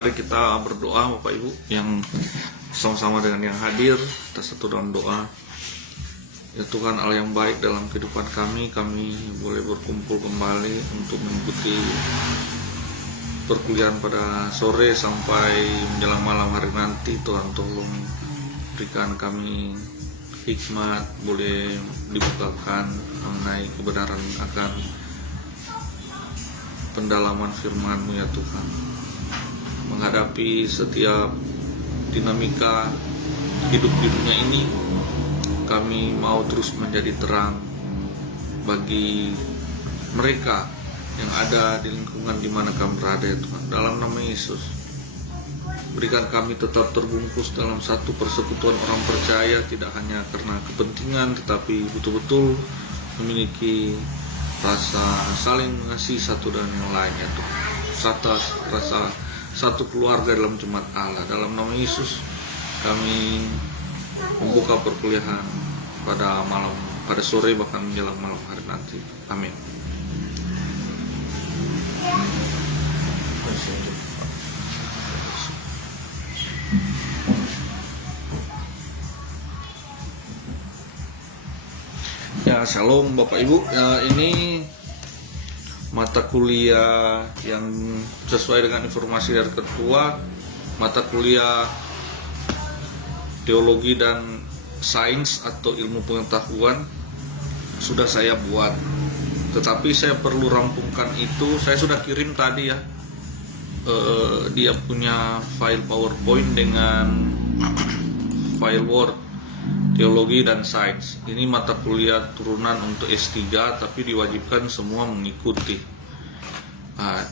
Mari kita berdoa Bapak Ibu yang sama-sama dengan yang hadir. Kita satu dalam doa. Ya Tuhan Allah yang baik dalam kehidupan kami boleh berkumpul kembali untuk mengikuti perkuliahan pada sore sampai menjelang malam hari nanti. Tuhan tolong berikan kami hikmat, boleh dibukakan mengenai kebenaran akan pendalaman firman-Mu ya Tuhan. Menghadapi setiap dinamika hidup di dunia ini, kami mau terus menjadi terang bagi mereka yang ada di lingkungan di mana kami berada ya Tuhan. Dalam nama Yesus, berikan kami tetap terbungkus dalam satu persekutuan orang percaya, tidak hanya karena kepentingan tetapi betul-betul memiliki rasa saling mengasihi satu dan yang lainnya Tuhan. Rasa satu keluarga dalam jemaat Allah. Dalam nama Yesus kami membuka perkuliahan pada sore bahkan menjelang malam hari nanti. Amin. Ya, shalom Bapak Ibu. Ini mata kuliah yang sesuai dengan informasi dari ketua, mata kuliah teologi dan sains atau ilmu pengetahuan sudah saya buat, tetapi saya perlu rampungkan itu. Saya sudah kirim tadi ya, dia punya file PowerPoint dengan file Word teologi dan sains. Ini mata kuliah turunan untuk S3, tapi diwajibkan semua mengikuti.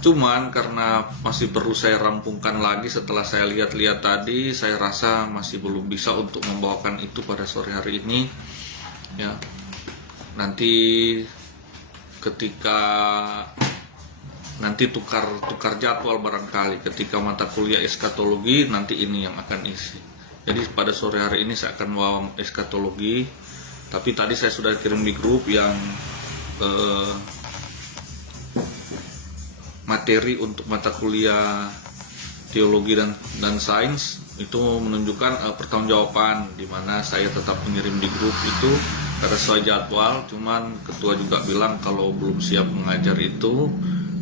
Cuman karena masih perlu saya rampungkan lagi setelah saya lihat-lihat tadi, saya rasa masih belum bisa untuk membawakan itu pada sore hari ini. Ya, nanti ketika tukar jadwal barangkali ketika mata kuliah eskatologi nanti ini yang akan isi. Jadi pada sore hari ini saya akan bawa eskatologi, tapi tadi saya sudah kirim di grup yang materi untuk mata kuliah teologi dan sains itu menunjukkan pertanggungjawaban, di mana saya tetap mengirim di grup itu karena sesuai jadwal. Cuman ketua juga bilang kalau belum siap mengajar itu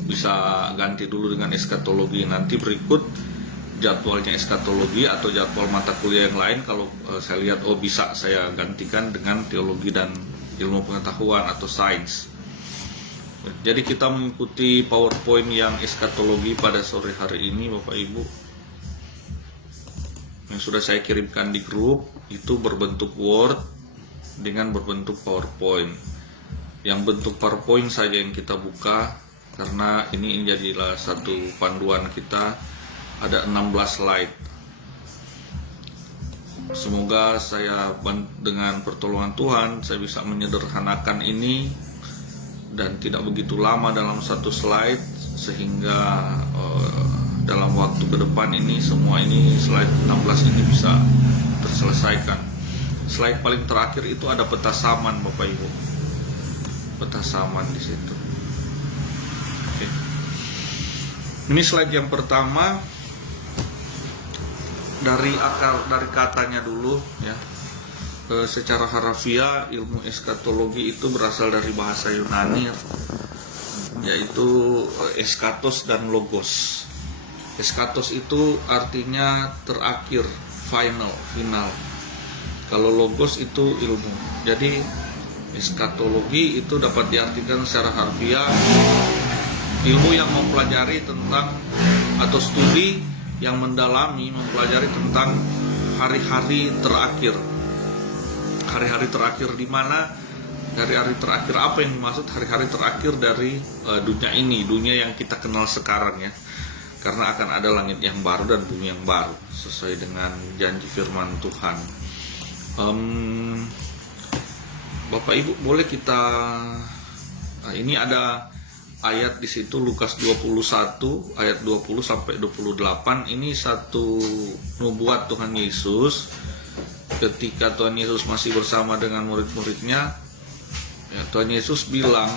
bisa ganti dulu dengan eskatologi. Nanti berikut jadwalnya eskatologi atau jadwal mata kuliah yang lain, kalau saya lihat bisa saya gantikan dengan teologi dan ilmu pengetahuan atau sains. Jadi kita mengikuti PowerPoint yang eskatologi pada sore hari ini Bapak Ibu, yang sudah saya kirimkan di grup. Itu berbentuk Word dengan berbentuk PowerPoint. Yang bentuk PowerPoint saja yang kita buka, karena ini jadilah satu panduan kita. Ada 16 slide. Semoga saya dengan pertolongan Tuhan saya bisa menyederhanakan ini dan tidak begitu lama dalam satu slide, sehingga dalam waktu ke depan ini semua ini slide 16 ini bisa terselesaikan. Slide paling terakhir itu ada peta saman Bapak Ibu. Peta saman di situ. Oke. Ini slide yang pertama. Dari katanya dulu ya. Secara harafiah ilmu eskatologi itu berasal dari bahasa Yunani, yaitu eskatos dan logos. Eskatos itu artinya terakhir, final. Kalau logos itu ilmu. Jadi eskatologi itu dapat diartikan secara harfiah ilmu yang mempelajari tentang atau studi yang mendalami, mempelajari tentang hari-hari terakhir. Hari-hari terakhir di mana? Hari-hari terakhir apa yang dimaksud hari-hari terakhir dari dunia ini, dunia yang kita kenal sekarang ya. Karena akan ada langit yang baru dan bumi yang baru sesuai dengan janji firman Tuhan. Bapak Ibu boleh kita ini ada ayat di situ, Lukas 21 ayat 20 sampai 28. Ini satu nubuat Tuhan Yesus ketika Tuhan Yesus masih bersama dengan murid-muridnya. Ya, Tuhan Yesus bilang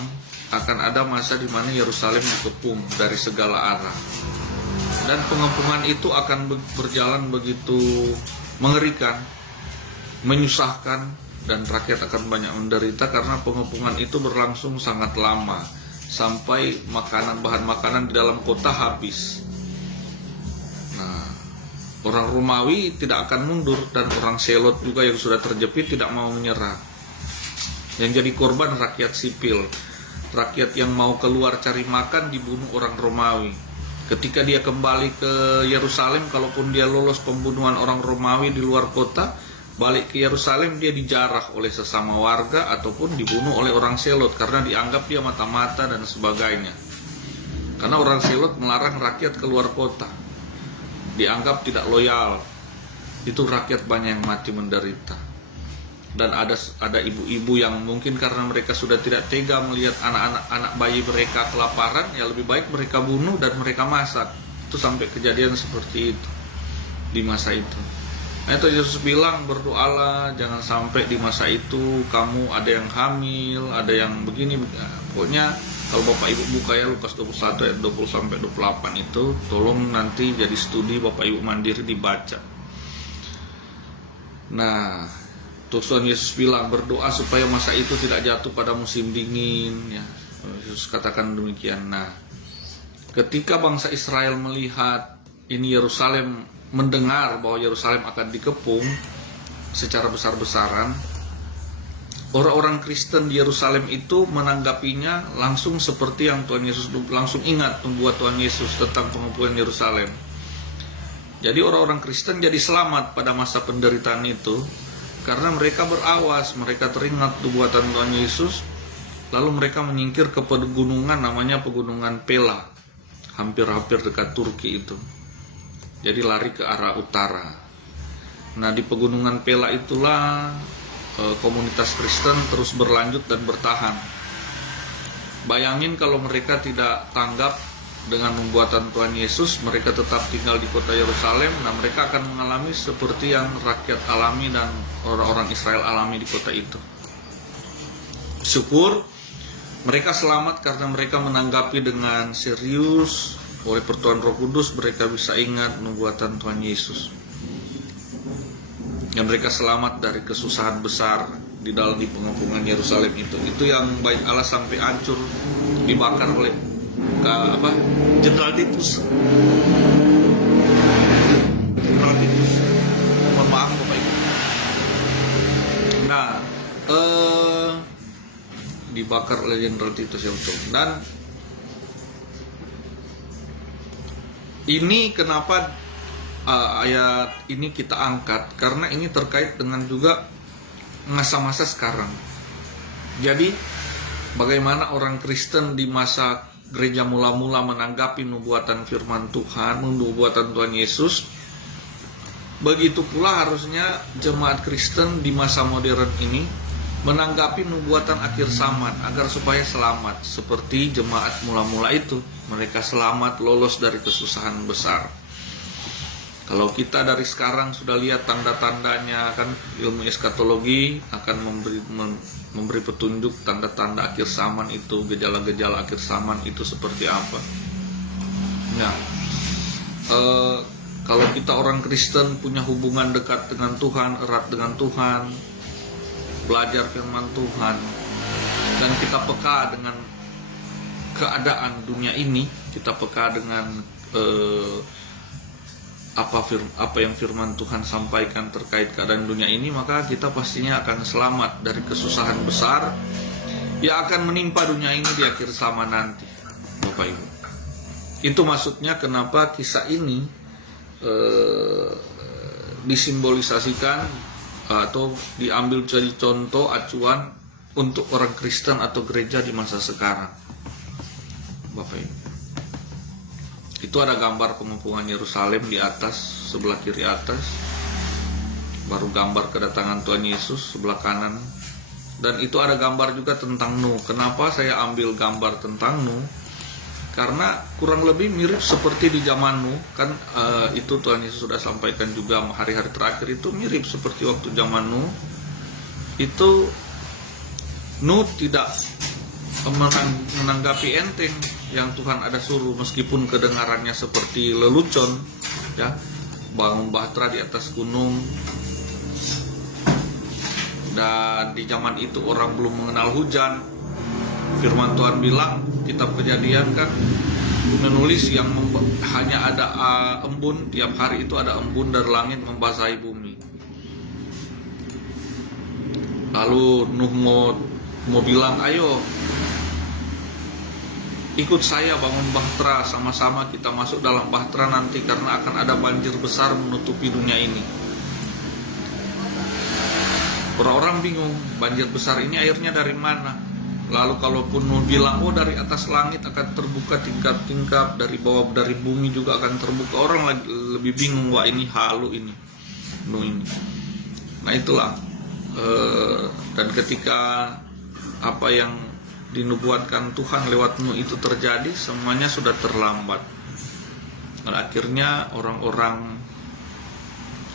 akan ada masa di mana Yerusalem dikepung dari segala arah. Dan pengepungan itu akan berjalan begitu mengerikan, menyusahkan, dan rakyat akan banyak menderita karena pengepungan itu berlangsung sangat lama sampai bahan makanan di dalam kota habis. Nah, orang Romawi tidak akan mundur dan orang Selot juga yang sudah terjepit tidak mau menyerah. Yang jadi korban rakyat sipil, rakyat yang mau keluar cari makan dibunuh orang Romawi. Ketika dia kembali ke Yerusalem, kalaupun dia lolos pembunuhan orang Romawi di luar kota, balik ke Yerusalem dia dijarah oleh sesama warga ataupun dibunuh oleh orang Selot karena dianggap dia mata-mata dan sebagainya. Karena orang Selot melarang rakyat keluar kota, dianggap tidak loyal. Itu rakyat banyak yang mati menderita. Dan ada ibu-ibu yang mungkin karena mereka sudah tidak tega melihat anak bayi mereka kelaparan, ya lebih baik mereka bunuh dan mereka masak. Itu sampai kejadian seperti itu di masa itu. Nah, itu Yesus bilang, berdoalah jangan sampai di masa itu kamu ada yang hamil, ada yang begini. Pokoknya kalau Bapak Ibu buka ya Lukas 21 ayat 20 sampai 28 itu, tolong nanti jadi studi Bapak Ibu mandiri dibaca. Nah, Tuhan Yesus bilang berdoa supaya masa itu tidak jatuh pada musim dingin, ya. Yesus katakan demikian. Nah, ketika bangsa Israel melihat ini Yerusalem, mendengar bahwa Yerusalem akan dikepung secara besar-besaran, orang-orang Kristen di Yerusalem itu menanggapinya langsung seperti yang Tuhan Yesus langsung ingat membuat Tuhan Yesus tentang pengepungan Yerusalem. Jadi orang-orang Kristen jadi selamat pada masa penderitaan itu. Karena mereka berawas, mereka teringat nubuatan Tuhan Yesus, lalu mereka menyingkir ke pegunungan namanya pegunungan Pela, hampir-hampir dekat Turki itu. Jadi lari ke arah utara. Nah, di pegunungan Pela itulah komunitas Kristen terus berlanjut dan bertahan. Bayangin kalau mereka tidak tanggap dengan nubuatan Tuhan Yesus, mereka tetap tinggal di kota Yerusalem. Nah, mereka akan mengalami seperti yang rakyat alami dan orang-orang Israel alami di kota itu. Syukur mereka selamat karena mereka menanggapi dengan serius oleh pertolongan Roh Kudus. Mereka bisa ingat nubuatan Tuhan Yesus. Dan mereka selamat dari kesusahan besar di dalam pengepungan Yerusalem itu. Itu yang baik Allah sampai hancur, dibakar oleh Jenderal Titus. Mohon maaf Bapak Ibu. Nah, dibakar oleh Jenderal Titus yang betul. Dan ini kenapa ayat ini kita angkat, karena ini terkait dengan juga masa-masa sekarang. Jadi bagaimana orang Kristen di masa gereja mula-mula menanggapi nubuatan firman Tuhan, nubuatan Tuhan Yesus, begitu pula harusnya jemaat Kristen di masa modern ini menanggapi nubuatan akhir zaman agar supaya selamat seperti jemaat mula-mula itu. Mereka selamat lolos dari kesusahan besar. Kalau kita dari sekarang sudah lihat tanda-tandanya, kan ilmu eskatologi akan memberi petunjuk tanda-tanda akhir zaman itu, gejala-gejala akhir zaman itu seperti apa. Nah, kalau kita orang Kristen punya hubungan dekat dengan Tuhan, erat dengan Tuhan, belajar firman Tuhan, dan kita peka dengan keadaan dunia ini, kita peka dengan apa yang firman Tuhan sampaikan terkait keadaan dunia ini, maka kita pastinya akan selamat dari kesusahan besar yang akan menimpa dunia ini di akhir zaman nanti, Bapak Ibu. Itu maksudnya kenapa kisah ini disimbolisasikan atau diambil jadi contoh acuan untuk orang Kristen atau gereja di masa sekarang, Bapak Ibu. Itu ada gambar pengepungan Yerusalem di atas, sebelah kiri atas. Baru gambar kedatangan Tuhan Yesus sebelah kanan. Dan itu ada gambar juga tentang Nuh. Kenapa saya ambil gambar tentang Nuh? Karena kurang lebih mirip seperti di zaman Nuh. Kan itu Tuhan Yesus sudah sampaikan juga hari-hari terakhir itu mirip seperti waktu zaman Nuh. Itu Nuh tidak menanggapi enteng yang Tuhan ada suruh, meskipun kedengarannya seperti lelucon, ya, bangun bahtera di atas gunung. Dan di zaman itu orang belum mengenal hujan. Firman Tuhan bilang, kitab Kejadian kan menulis yang hanya ada embun, tiap hari itu ada embun dari langit membasahi bumi. Lalu Nuh mau bilang, ayo ikut saya bangun bahtera, sama-sama kita masuk dalam bahtera nanti, karena akan ada banjir besar menutupi dunia ini. Orang-orang bingung, banjir besar ini airnya dari mana? Lalu kalaupun Nuh bilang, oh dari atas langit akan terbuka tingkap-tingkap, dari bawah, dari bumi juga akan terbuka, orang lebih bingung, wah ini halu ini, Nuh ini. Nah itulah, dan ketika apa yang dinubuatkan Tuhan lewat Nuh itu terjadi, semuanya sudah terlambat. Dan akhirnya orang-orang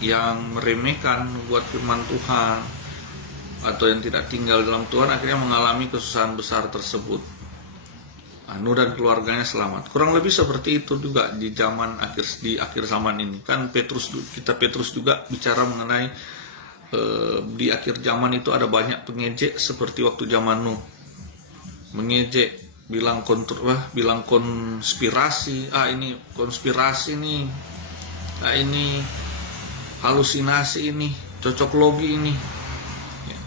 yang meremehkan buat firman Tuhan atau yang tidak tinggal dalam Tuhan akhirnya mengalami kesusahan besar tersebut. Nuh dan keluarganya selamat. Kurang lebih seperti itu juga di akhir zaman ini. Kan kita Petrus juga bicara mengenai di akhir zaman itu ada banyak pengejek seperti waktu zaman Nuh. Mengejek, bilang konspirasi, ini konspirasi nih, ini halusinasi ini, cocok logi ini. Ya.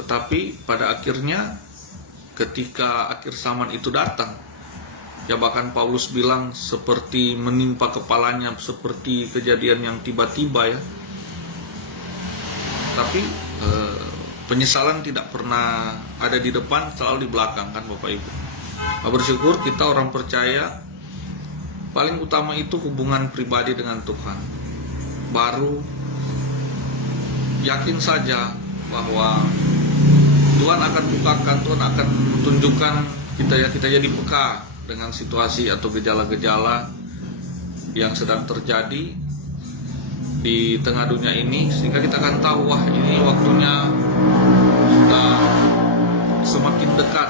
Tetapi pada akhirnya ketika akhir zaman itu datang, ya bahkan Paulus bilang seperti menimpa kepalanya, seperti kejadian yang tiba-tiba ya. Tapi penyesalan tidak pernah ada di depan, selalu di belakang kan Bapak Ibu. Bersyukur kita orang percaya, paling utama itu hubungan pribadi dengan Tuhan. Baru yakin saja bahwa Tuhan akan bukakan, Tuhan akan tunjukkan kita jadi peka dengan situasi atau gejala-gejala yang sedang terjadi di tengah dunia ini, sehingga kita akan tahu, wah ini waktunya sudah semakin dekat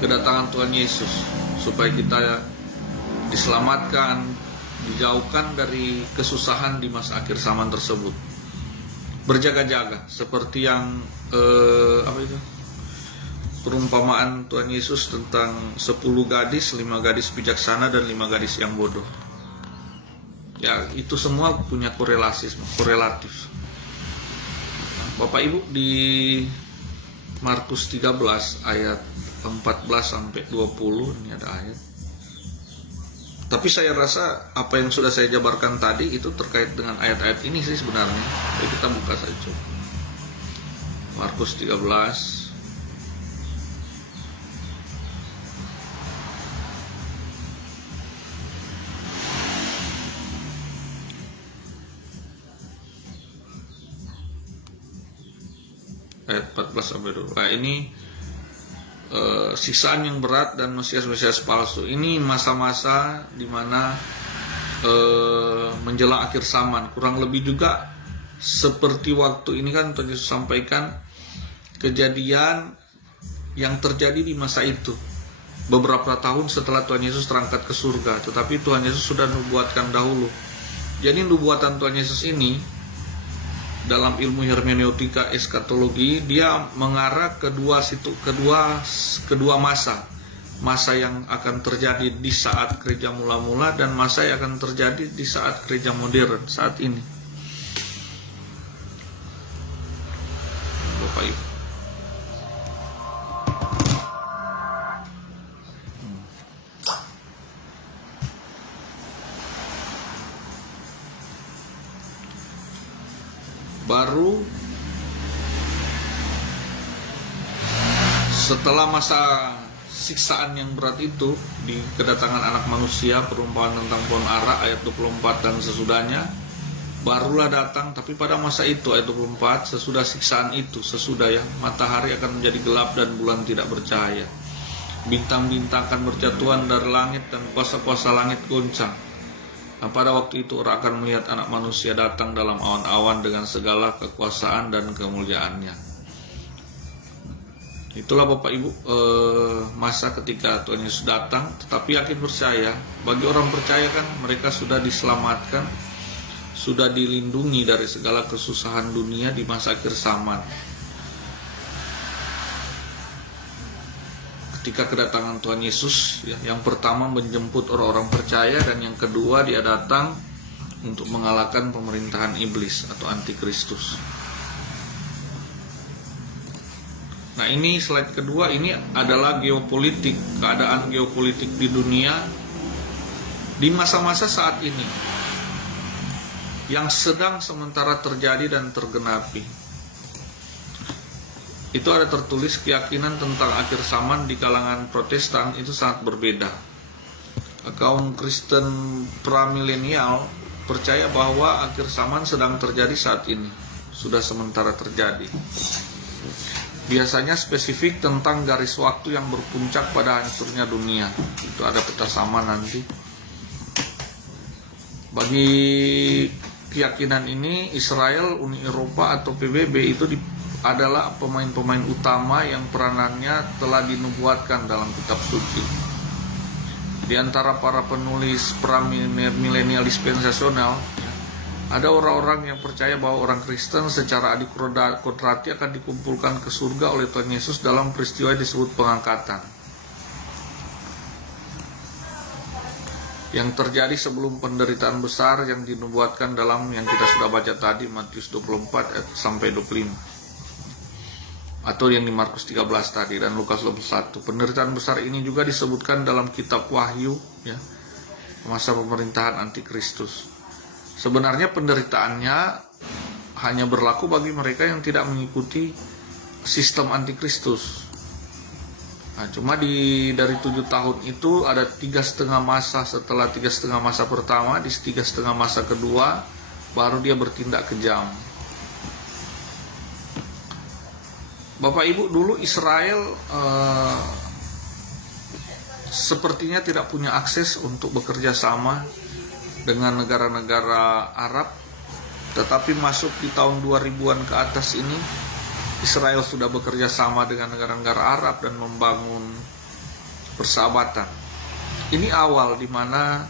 kedatangan Tuhan Yesus, supaya kita diselamatkan, dijauhkan dari kesusahan di masa akhir zaman tersebut. Berjaga-jaga seperti yang perumpamaan Tuhan Yesus tentang 10 gadis, 5 gadis bijaksana dan 5 gadis yang bodoh. Ya, itu semua punya korelatif. Bapak Ibu, di Markus 13 ayat 14 sampai 20 ini ada ayat. Tapi saya rasa apa yang sudah saya jabarkan tadi itu terkait dengan ayat-ayat ini sih sebenarnya. Jadi kita buka saja. Markus 13 ayat 14 sampai 20. Nah, ini siksaan yang berat dan Mesias palsu. Ini masa-masa di mana menjelang akhir zaman. Kurang lebih juga seperti waktu ini kan Tuhan Yesus sampaikan kejadian yang terjadi di masa itu. Beberapa tahun setelah Tuhan Yesus terangkat ke surga, tetapi Tuhan Yesus sudah nubuatkan dahulu. Jadi nubuatan Tuhan Yesus ini dalam ilmu hermeneutika eskatologi dia mengarah kedua masa yang akan terjadi di saat gereja mula-mula dan masa yang akan terjadi di saat gereja modern saat ini. Bapak Ibu, baru setelah masa siksaan yang berat itu di kedatangan anak manusia, perumpamaan tentang pohon ara ayat 24 dan sesudahnya, barulah datang. Tapi pada masa itu ayat 24, sesudah siksaan itu, sesudah ya, matahari akan menjadi gelap dan bulan tidak bercahaya, bintang-bintang akan berjatuhan dari langit dan kuasa-kuasa langit goncang. Nah, pada waktu itu orang akan melihat anak manusia datang dalam awan-awan dengan segala kekuasaan dan kemuliaannya. Itulah Bapak Ibu masa ketika Tuhan Yesus datang, tetapi yakin percaya, bagi orang percaya kan mereka sudah diselamatkan, sudah dilindungi dari segala kesusahan dunia di masa akhir zaman. Ketika kedatangan Tuhan Yesus, ya, yang pertama menjemput orang-orang percaya, dan yang kedua dia datang untuk mengalahkan pemerintahan iblis atau antikristus. Nah, ini slide kedua, ini adalah geopolitik, keadaan geopolitik di dunia di masa-masa saat ini yang sedang sementara terjadi dan tergenapi. Itu ada tertulis keyakinan tentang akhir zaman di kalangan Protestan itu sangat berbeda. Kaum Kristen premilenial percaya bahwa akhir zaman sedang terjadi saat ini, sudah sementara terjadi. Biasanya spesifik tentang garis waktu yang berpuncak pada hancurnya dunia. Itu ada peta sama nanti. Bagi keyakinan ini, Israel, Uni Eropa atau PBB itu adalah pemain-pemain utama yang peranannya telah dinubuatkan dalam kitab suci. Di antara para penulis pra-milenial dispensasional, ada orang-orang yang percaya bahwa orang Kristen secara adik kodrati akan dikumpulkan ke surga oleh Tuhan Yesus dalam peristiwa yang disebut pengangkatan, yang terjadi sebelum penderitaan besar yang dinubuatkan dalam yang kita sudah baca tadi, Matius 24 sampai 25, atau yang di Markus 13 tadi dan Lukas 21. Penderitaan besar ini juga disebutkan dalam kitab Wahyu, ya, masa pemerintahan antikristus. Sebenarnya penderitaannya hanya berlaku bagi mereka yang tidak mengikuti sistem antikristus. Nah, cuma dari 7 tahun itu ada 3,5 masa. Setelah 3,5 masa pertama, di 3,5 masa kedua baru dia bertindak kejam. Bapak Ibu, dulu Israel sepertinya tidak punya akses untuk bekerja sama dengan negara-negara Arab, tetapi masuk di tahun 2000-an ke atas ini Israel sudah bekerja sama dengan negara-negara Arab dan membangun persahabatan. Ini awal di mana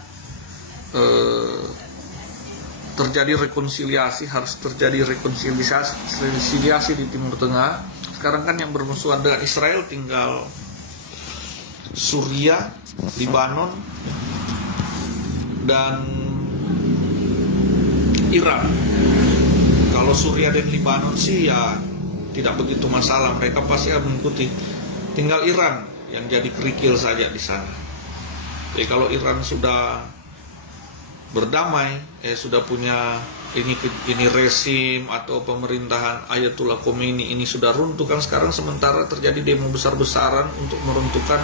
terjadi rekonsiliasi, harus terjadi rekonsiliasi di Timur Tengah. Sekarang kan yang bermusuhan dengan Israel tinggal Suriah, Libanon, dan Iran. Kalau Suriah dan Libanon sih ya tidak begitu masalah, mereka pasti akan mengikuti. Tinggal Iran yang jadi kerikil saja di sana. Jadi kalau Iran sudah berdamai, sudah punya ini resim atau pemerintahan Ayatullah Khomeini ini sudah runtuh, kan sekarang sementara terjadi demo besar-besaran untuk meruntuhkan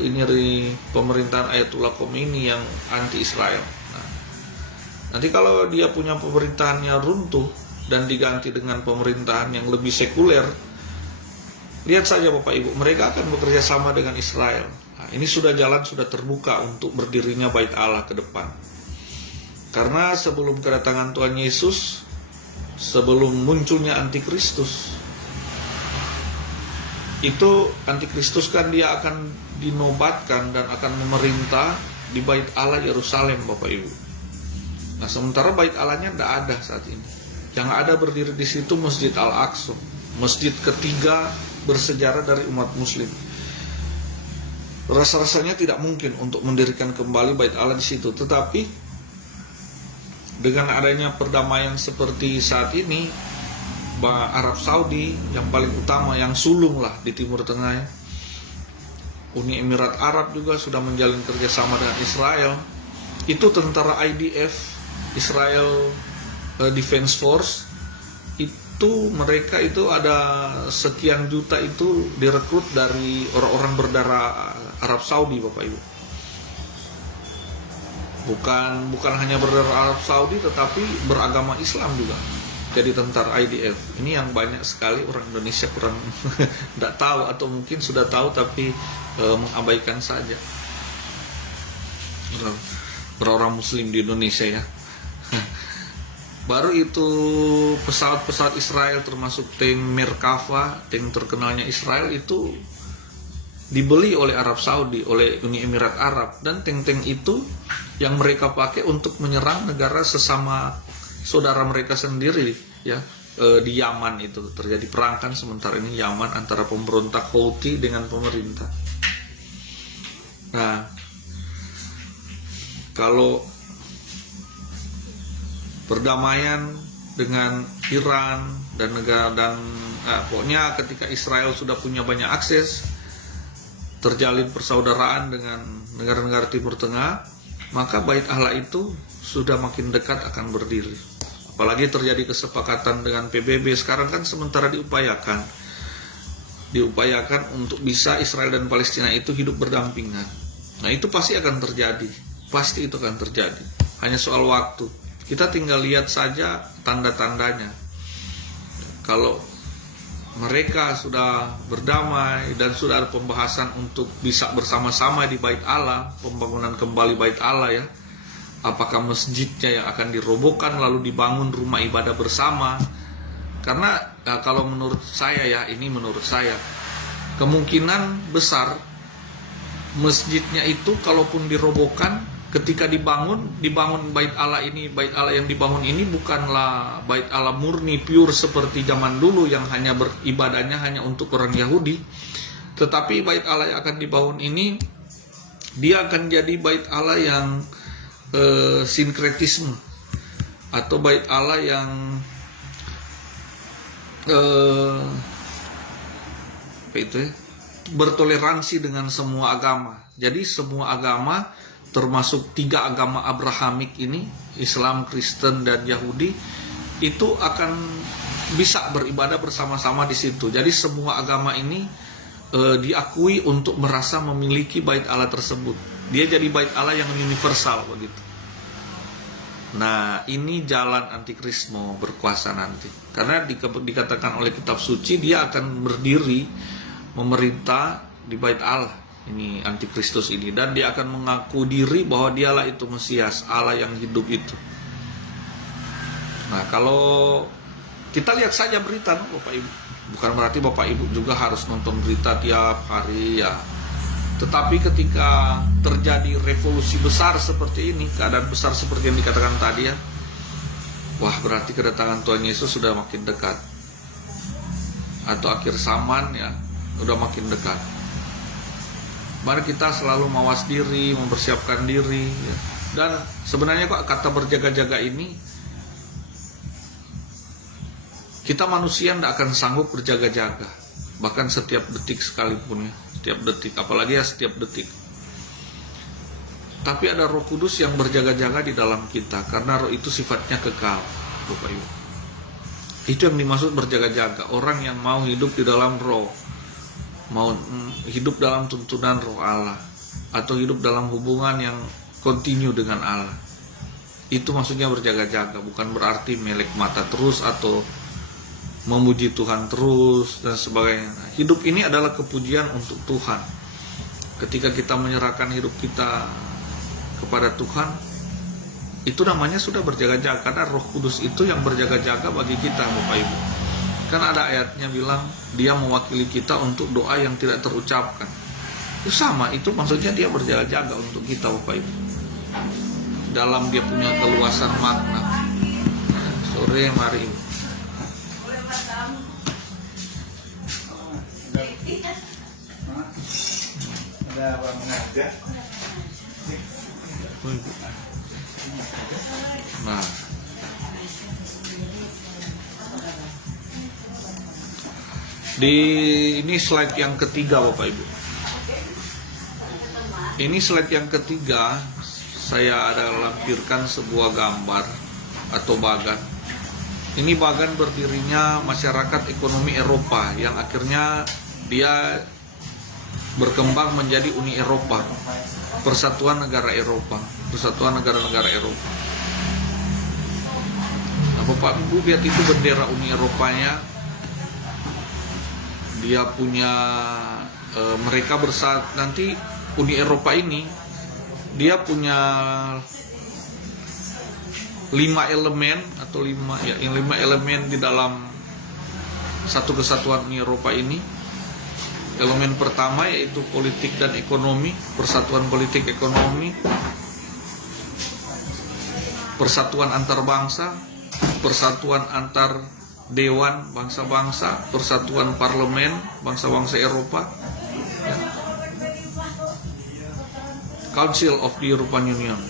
ini pemerintahan Ayatullah Khomeini yang anti Israel. Nah, nanti kalau dia punya pemerintahannya runtuh dan diganti dengan pemerintahan yang lebih sekuler, lihat saja Bapak Ibu, mereka akan bekerja sama dengan Israel. Nah, ini sudah jalan, sudah terbuka untuk berdirinya Bait Allah ke depan. Karena sebelum kedatangan Tuhan Yesus, sebelum munculnya Antikristus, itu Antikristus kan dia akan dinobatkan dan akan memerintah di Bait Allah Yerusalem, Bapak Ibu. Nah, sementara Bait Allahnya tidak ada saat ini. Yang ada berdiri di situ Masjid Al-Aqsa, masjid ketiga bersejarah dari umat Muslim. Rasa-rasanya tidak mungkin untuk mendirikan kembali Bait Allah di situ, tetapi dengan adanya perdamaian seperti saat ini, Arab Saudi yang paling utama, yang sulung lah di Timur Tengah, ya. Uni Emirat Arab juga sudah menjalin kerjasama dengan Israel. Itu tentara IDF, Israel Defense Force, itu mereka itu ada sekian juta itu direkrut dari orang-orang berdarah Arab Saudi, Bapak Ibu. Bukan hanya berdarah Arab Saudi, tetapi beragama Islam juga jadi tentara IDF. Ini yang banyak sekali orang Indonesia kurang tidak tahu, atau mungkin sudah tahu tapi mengabaikan saja. Berorang Muslim di Indonesia, ya. Baru itu pesawat-pesawat Israel termasuk tank Merkava, tank terkenalnya Israel itu dibeli oleh Arab Saudi, oleh Uni Emirat Arab, dan tank-tank itu yang mereka pakai untuk menyerang negara sesama saudara mereka sendiri ya. Di Yaman itu terjadi perang kan sementara ini Yaman antara pemberontak Houthi dengan pemerintah. Nah, kalau perdamaian dengan Iran dan pokoknya ketika Israel sudah punya banyak akses, terjalin persaudaraan dengan negara-negara Timur Tengah, maka Bait Allah itu sudah makin dekat akan berdiri. Apalagi terjadi kesepakatan dengan PBB sekarang kan sementara diupayakan untuk bisa Israel dan Palestina itu hidup berdampingan. Nah, itu pasti akan terjadi, pasti itu akan terjadi. Hanya soal waktu. Kita tinggal lihat saja tanda-tandanya. Kalau mereka sudah berdamai dan sudah ada pembahasan untuk bisa bersama-sama di Bait Allah, pembangunan kembali Bait Allah ya. Apakah masjidnya yang akan dirobohkan lalu dibangun rumah ibadah bersama? Karena kalau menurut saya ya, ini menurut saya, kemungkinan besar masjidnya itu kalaupun dirobohkan, ketika dibangun Bait Allah ini, Bait Allah yang dibangun ini bukanlah Bait Allah murni pure seperti zaman dulu yang hanya beribadahnya hanya untuk orang Yahudi, tetapi Bait Allah yang akan dibangun ini dia akan jadi Bait Allah yang sinkretisme, atau Bait Allah yang bertoleransi dengan semua agama. Jadi semua agama termasuk 3 agama Abrahamik ini, Islam, Kristen, dan Yahudi, itu akan bisa beribadah bersama-sama di situ. Jadi semua agama ini diakui untuk merasa memiliki Bait Allah tersebut. Dia jadi Bait Allah yang universal begitu. Nah, ini jalan antikrismo berkuasa nanti. Karena dikatakan oleh kitab suci dia akan berdiri memerintah di Bait Allah. Ini antikristus ini, dan dia akan mengaku diri bahwa dialah itu Mesias, Allah yang hidup itu. Nah, kalau kita lihat saja berita Bapak Ibu, bukan berarti Bapak Ibu juga harus nonton berita tiap hari ya. Tetapi ketika terjadi revolusi besar seperti ini, keadaan besar seperti yang dikatakan tadi ya, wah berarti kedatangan Tuhan Yesus sudah makin dekat, atau akhir zaman ya sudah makin dekat. Mari kita selalu mawas diri, mempersiapkan diri ya. Dan sebenarnya kok kata berjaga-jaga ini, kita manusia tidak akan sanggup berjaga-jaga, bahkan setiap detik sekalipun ya, setiap detik, apalagi ya setiap detik. Tapi ada Roh Kudus yang berjaga-jaga di dalam kita, karena Roh itu sifatnya kekal, Bapak Ibu. Itu yang dimaksud berjaga-jaga, orang yang mau hidup di dalam Roh, mau hidup dalam tuntunan Roh Allah, atau hidup dalam hubungan yang kontinu dengan Allah. Itu maksudnya berjaga-jaga, bukan berarti melek mata terus atau memuji Tuhan terus dan sebagainya. Hidup ini adalah kepujian untuk Tuhan. Ketika kita menyerahkan hidup kita kepada Tuhan, itu namanya sudah berjaga-jaga, karena Roh Kudus itu yang berjaga-jaga bagi kita, Bapak Ibu. Kan ada ayatnya bilang dia mewakili kita untuk doa yang tidak terucapkan. Itu sama, itu maksudnya dia berjaga-jaga untuk kita, Bapak Ibu, dalam dia punya keluasan makna. Sore mari ada orang mengajar. Nah, ini slide yang ketiga Bapak Ibu. Ini slide yang ketiga, saya ada lampirkan sebuah gambar atau bagan. Ini bagan berdirinya masyarakat ekonomi Eropa yang akhirnya dia berkembang menjadi Uni Eropa, Persatuan Negara Eropa, Persatuan Negara-Negara Eropa. Nah, Bapak Ibu lihat itu bendera Uni Eropanya. Dia punya mereka bersatu nanti Uni Eropa ini dia punya 5 elemen atau lima elemen di dalam satu kesatuan Uni Eropa ini. Elemen pertama yaitu politik dan ekonomi, persatuan politik ekonomi, persatuan antar bangsa, persatuan antar dewan bangsa-bangsa, persatuan parlemen bangsa-bangsa Eropa, ya. Council of the European Union.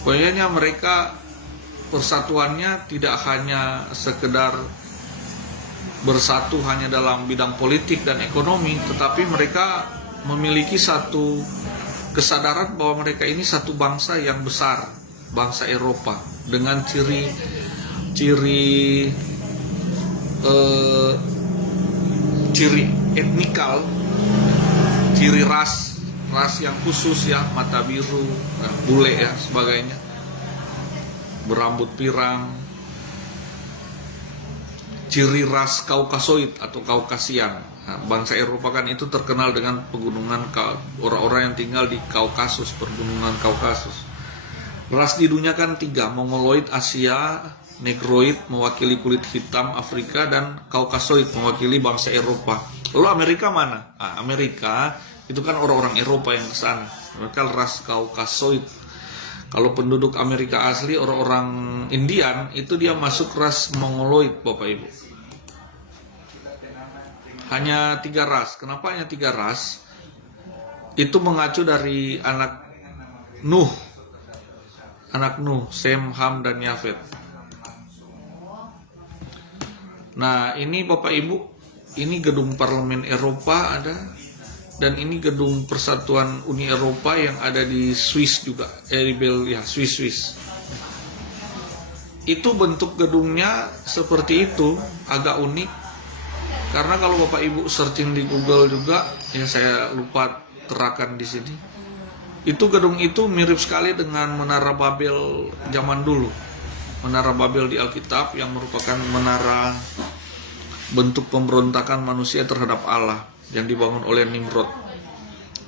Pokoknya mereka persatuannya tidak hanya sekedar bersatu hanya dalam bidang politik dan ekonomi, tetapi mereka memiliki satu kesadaran bahwa mereka ini satu bangsa yang besar, bangsa Eropa, dengan ciri etnikal, ciri ras yang khusus, ya, mata biru, bule, ya, sebagainya, berambut pirang, ciri ras Kaukasoid atau Kaukasian. Nah, bangsa Eropa kan itu terkenal dengan pegunungan, orang-orang yang tinggal di Kaukasus, pergunungan Kaukasus. Ras di dunia kan 3, Mongoloid Asia, Negroid mewakili kulit hitam Afrika, dan Kaukasoid mewakili bangsa Eropa. Lalu Amerika mana? Nah, Amerika itu kan orang-orang Eropa yang ke sana. Mereka ras Kaukasoid. Kalau penduduk Amerika asli, orang-orang Indian, itu dia masuk ras Mongoloid, Bapak Ibu. Hanya 3 ras. Kenapa hanya 3 ras? Itu mengacu dari anak Nuh, Sem, Ham, dan Yafet. Nah, ini Bapak Ibu, ini gedung Parlemen Eropa ada, dan ini gedung Persatuan Uni Eropa yang ada di Swiss juga, Swiss. Itu bentuk gedungnya seperti itu, agak unik. Karena kalau Bapak Ibu searching di Google juga, ya saya lupa terakan di sini. Itu gedung itu mirip sekali dengan Menara Babel zaman dulu. Menara Babel di Alkitab yang merupakan menara bentuk pemberontakan manusia terhadap Allah yang dibangun oleh Nimrod.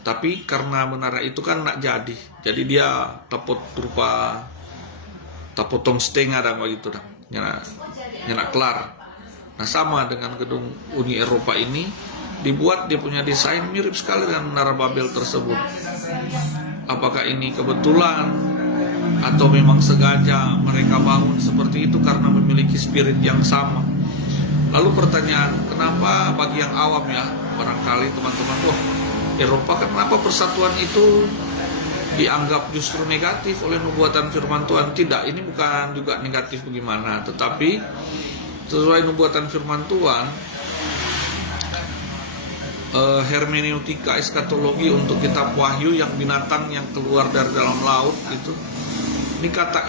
Tapi karena menara itu kan nak jadi dia tapotong setengah dan begitu dah, nyana kelar. Nah, sama dengan gedung Uni Eropa ini, dibuat dia punya desain mirip sekali dengan Menara Babel tersebut. Apakah ini kebetulan atau memang sengaja mereka bangun seperti itu karena memiliki spirit yang sama? Lalu pertanyaan, kenapa bagi yang awam, ya, barangkali teman-teman, Eropa, kenapa persatuan itu dianggap justru negatif oleh nubuatan firman Tuhan? Tidak, ini bukan juga negatif bagaimana, tetapi sesuai nubuatan firman Tuhan, hermeneutika eskatologi untuk kitab Wahyu yang binatang yang keluar dari dalam laut itu, ini kata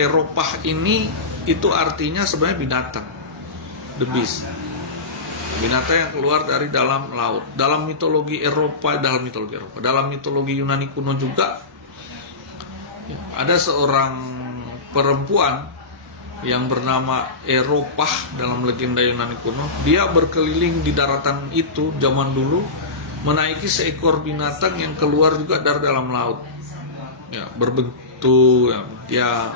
Eropa ini itu artinya sebenarnya binatang, the beast, binatang yang keluar dari dalam laut. Dalam mitologi Yunani kuno juga ada seorang perempuan yang bernama Eropa dalam legenda Yunani kuno. Dia berkeliling di daratan itu zaman dulu, menaiki seekor binatang yang keluar juga dari dalam laut, ya, berbentuk, ya.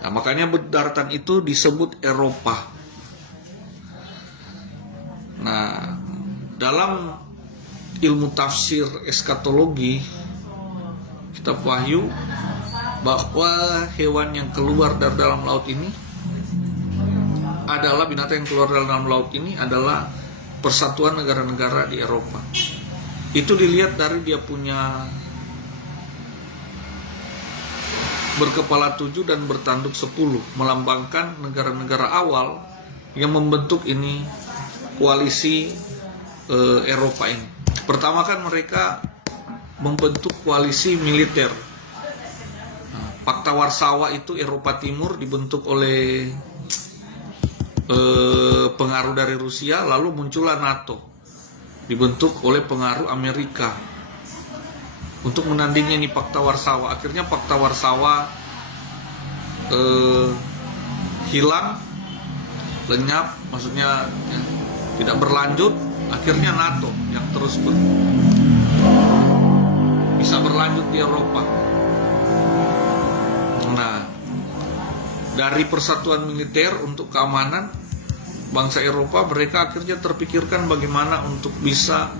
Nah, makanya daratan itu disebut Eropa. Nah, dalam ilmu tafsir eskatologi kitab Wahyu, bahwa hewan yang keluar dari dalam laut ini adalah binatang yang keluar dari dalam laut ini adalah persatuan negara-negara di Eropa. Itu dilihat dari dia punya berkepala 7 dan bertanduk 10, melambangkan negara-negara awal yang membentuk ini koalisi Eropa ini. Pertama kan mereka membentuk koalisi militer. Pakta Warsawa itu Eropa Timur dibentuk oleh pengaruh dari Rusia, lalu muncullah NATO dibentuk oleh pengaruh Amerika untuk menandingi ini Pakta Warsawa. Akhirnya Pakta Warsawa hilang, lenyap, maksudnya ya, tidak berlanjut. Akhirnya NATO yang terus bisa berlanjut di Eropa. Nah, dari persatuan militer untuk keamanan bangsa Eropa, mereka akhirnya terpikirkan bagaimana untuk bisa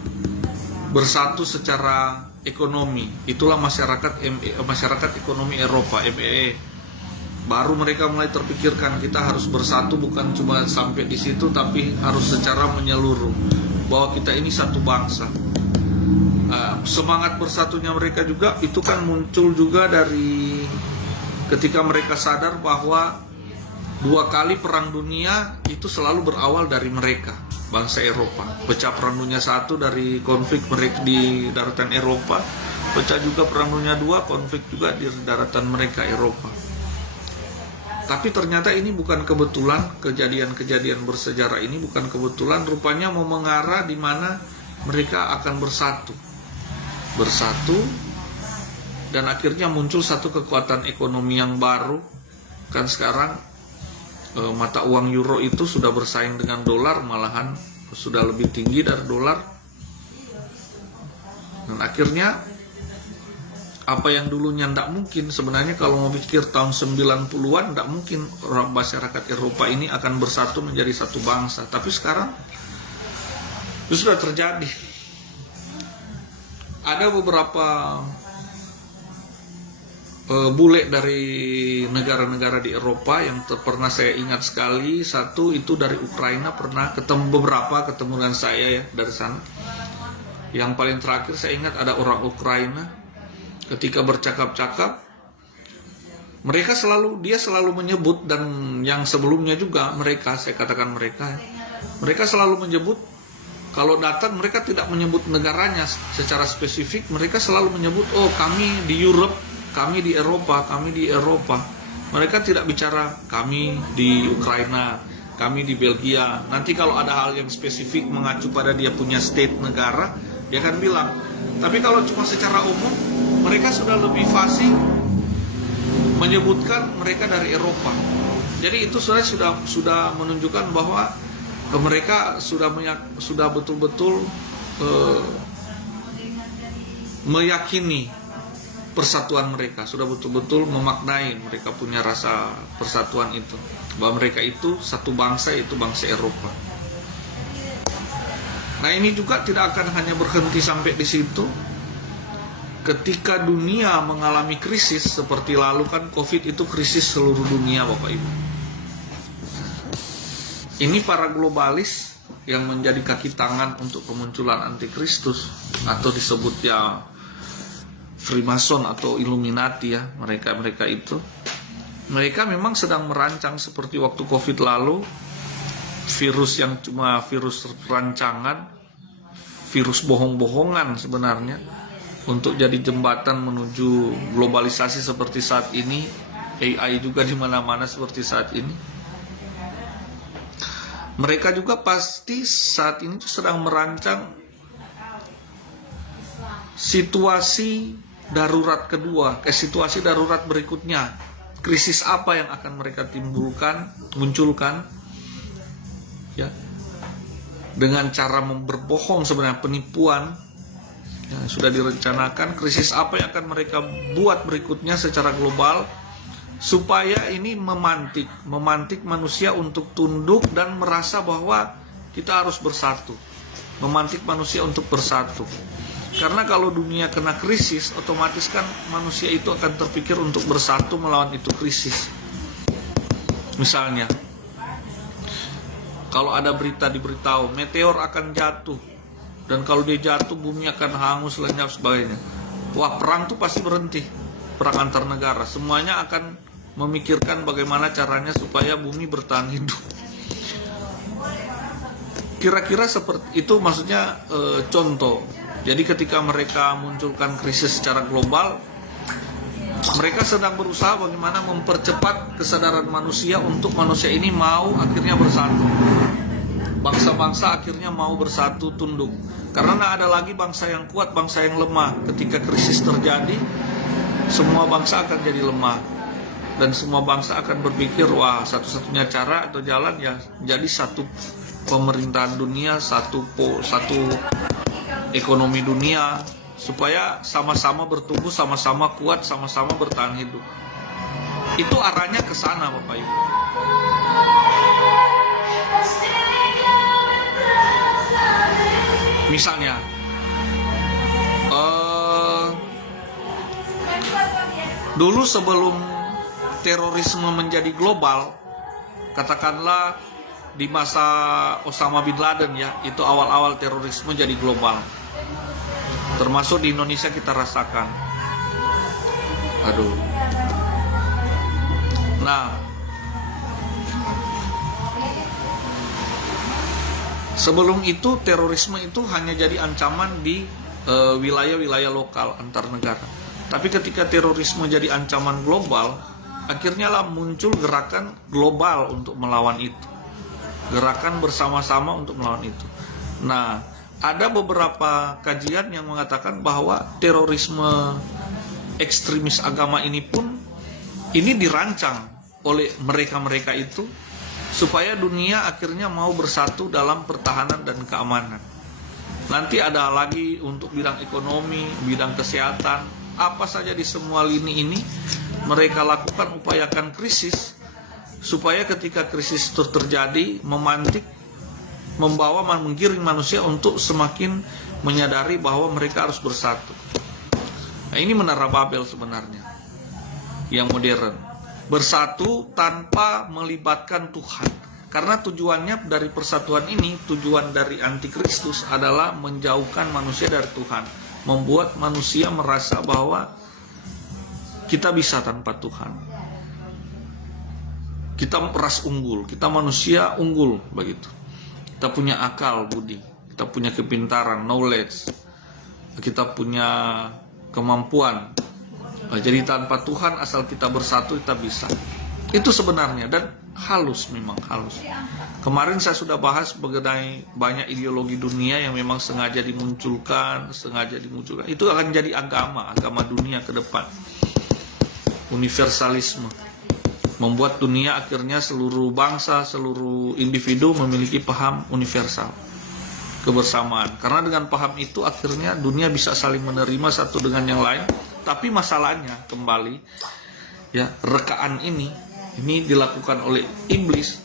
bersatu secara ekonomi. Itulah masyarakat ekonomi Eropa, MEE. Baru mereka mulai terpikirkan kita harus bersatu, bukan cuma sampai di situ, tapi harus secara menyeluruh, bahwa kita ini satu bangsa. Semangat bersatunya mereka juga itu kan muncul juga dari ketika mereka sadar bahwa 2 kali perang dunia itu selalu berawal dari mereka, bangsa Eropa. Pecah perang dunia 1 dari konflik mereka di daratan Eropa, pecah juga perang dunia 2, konflik juga di daratan mereka Eropa. Tapi ternyata ini bukan kebetulan, kejadian-kejadian bersejarah ini bukan kebetulan, rupanya mau mengarah di mana mereka akan bersatu, dan akhirnya muncul satu kekuatan ekonomi yang baru. Kan sekarang mata uang euro itu sudah bersaing dengan dolar, malahan sudah lebih tinggi dari dolar. Dan akhirnya apa yang dulunya tidak mungkin, sebenarnya kalau mau pikir tahun 90-an tidak mungkin orang masyarakat Eropa ini akan bersatu menjadi satu bangsa, tapi sekarang itu sudah terjadi. Ada beberapa bule dari negara-negara di Eropa yang pernah saya ingat sekali. Satu itu dari Ukraina, pernah ketemu dengan saya ya dari sana. Yang paling terakhir saya ingat ada orang Ukraina. Ketika bercakap-cakap, dia selalu menyebut, dan yang sebelumnya juga mereka selalu menyebut, kalau datang mereka tidak menyebut negaranya secara spesifik, mereka selalu menyebut, oh kami di Europe, kami di Eropa, kami di Eropa. Mereka tidak bicara kami di Ukraina, kami di Belgia. Nanti kalau ada hal yang spesifik mengacu pada dia punya state negara, dia akan bilang. Tapi kalau cuma secara umum, mereka sudah lebih fasih menyebutkan mereka dari Eropa. Jadi itu sudah menunjukkan bahwa mereka sudah betul-betul meyakini persatuan mereka, sudah betul-betul memaknai, mereka punya rasa persatuan itu, bahwa mereka itu satu bangsa, yaitu bangsa Eropa. Nah ini juga tidak akan hanya berhenti sampai di situ. Ketika dunia mengalami krisis seperti lalu, kan COVID itu krisis seluruh dunia Bapak Ibu. Ini para globalis yang menjadi kaki tangan untuk kemunculan antikristus, atau disebut ya Freemason atau Illuminati ya, mereka itu. Mereka memang sedang merancang seperti waktu COVID lalu, virus yang cuma virus rancangan, virus bohong-bohongan sebenarnya, untuk jadi jembatan menuju globalisasi seperti saat ini, AI juga di mana-mana seperti saat ini. Mereka juga pasti saat ini sedang merancang situasi darurat kedua, situasi darurat berikutnya. Krisis apa yang akan mereka munculkan, ya, dengan cara berbohong, sebenarnya penipuan yang sudah direncanakan. Krisis apa yang akan mereka buat berikutnya secara global, supaya ini memantik manusia untuk tunduk dan merasa bahwa kita harus bersatu, memantik manusia untuk bersatu. Karena kalau dunia kena krisis, otomatis kan manusia itu akan terpikir untuk bersatu melawan itu krisis. Misalnya, kalau ada berita diberitahu meteor akan jatuh, dan kalau dia jatuh bumi akan hangus, lenyap, sebagainya. Wah, perang tuh pasti berhenti, perang antar negara. Semuanya akan memikirkan bagaimana caranya supaya bumi bertahan hidup. Kira-kira seperti itu, maksudnya contoh. Jadi ketika mereka munculkan krisis secara global, mereka sedang berusaha bagaimana mempercepat kesadaran manusia untuk manusia ini mau akhirnya bersatu. Bangsa-bangsa akhirnya mau bersatu, tunduk. Karena tidak ada lagi bangsa yang kuat, bangsa yang lemah. Ketika krisis terjadi, semua bangsa akan jadi lemah. Dan semua bangsa akan berpikir, wah, satu-satunya cara atau jalan ya jadi satu pemerintahan dunia, satu ekonomi dunia, supaya sama-sama bertumbuh, sama-sama kuat, sama-sama bertahan hidup. Itu arahnya ke sana, Bapak Ibu. Misalnya, dulu sebelum terorisme menjadi global, katakanlah di masa Osama bin Laden ya, itu awal-awal terorisme jadi global. Termasuk di Indonesia kita rasakan. Aduh. Nah, sebelum itu terorisme itu hanya jadi ancaman di wilayah-wilayah lokal antar negara. Tapi ketika terorisme jadi ancaman global, akhirnya lah muncul gerakan global untuk melawan itu. Gerakan bersama-sama untuk melawan itu. Nah, ada beberapa kajian yang mengatakan bahwa terorisme ekstremis agama ini pun ini dirancang oleh mereka-mereka itu supaya dunia akhirnya mau bersatu dalam pertahanan dan keamanan. Nanti ada lagi untuk bidang ekonomi, bidang kesehatan, apa saja di semua lini ini mereka lakukan upayakan krisis supaya ketika krisis itu terjadi memantik, membawa, menggiring manusia untuk semakin menyadari bahwa mereka harus bersatu. Nah, ini menara Babel sebenarnya yang modern, bersatu tanpa melibatkan Tuhan. Karena tujuannya dari persatuan ini, tujuan dari antikristus adalah menjauhkan manusia dari Tuhan, membuat manusia merasa bahwa kita bisa tanpa Tuhan. Kita ras unggul, kita manusia unggul begitu. Kita punya akal budi, kita punya kepintaran, knowledge, kita punya kemampuan. Jadi tanpa Tuhan asal kita bersatu kita bisa. Itu sebenarnya, dan halus, memang halus. Kemarin saya sudah bahas mengenai banyak ideologi dunia yang memang sengaja dimunculkan. Itu akan jadi agama dunia ke depan. Universalisme. Membuat dunia akhirnya seluruh bangsa, seluruh individu memiliki paham universal. Kebersamaan. Karena dengan paham itu akhirnya dunia bisa saling menerima satu dengan yang lain. Tapi masalahnya kembali, ya, rekaan ini dilakukan oleh iblis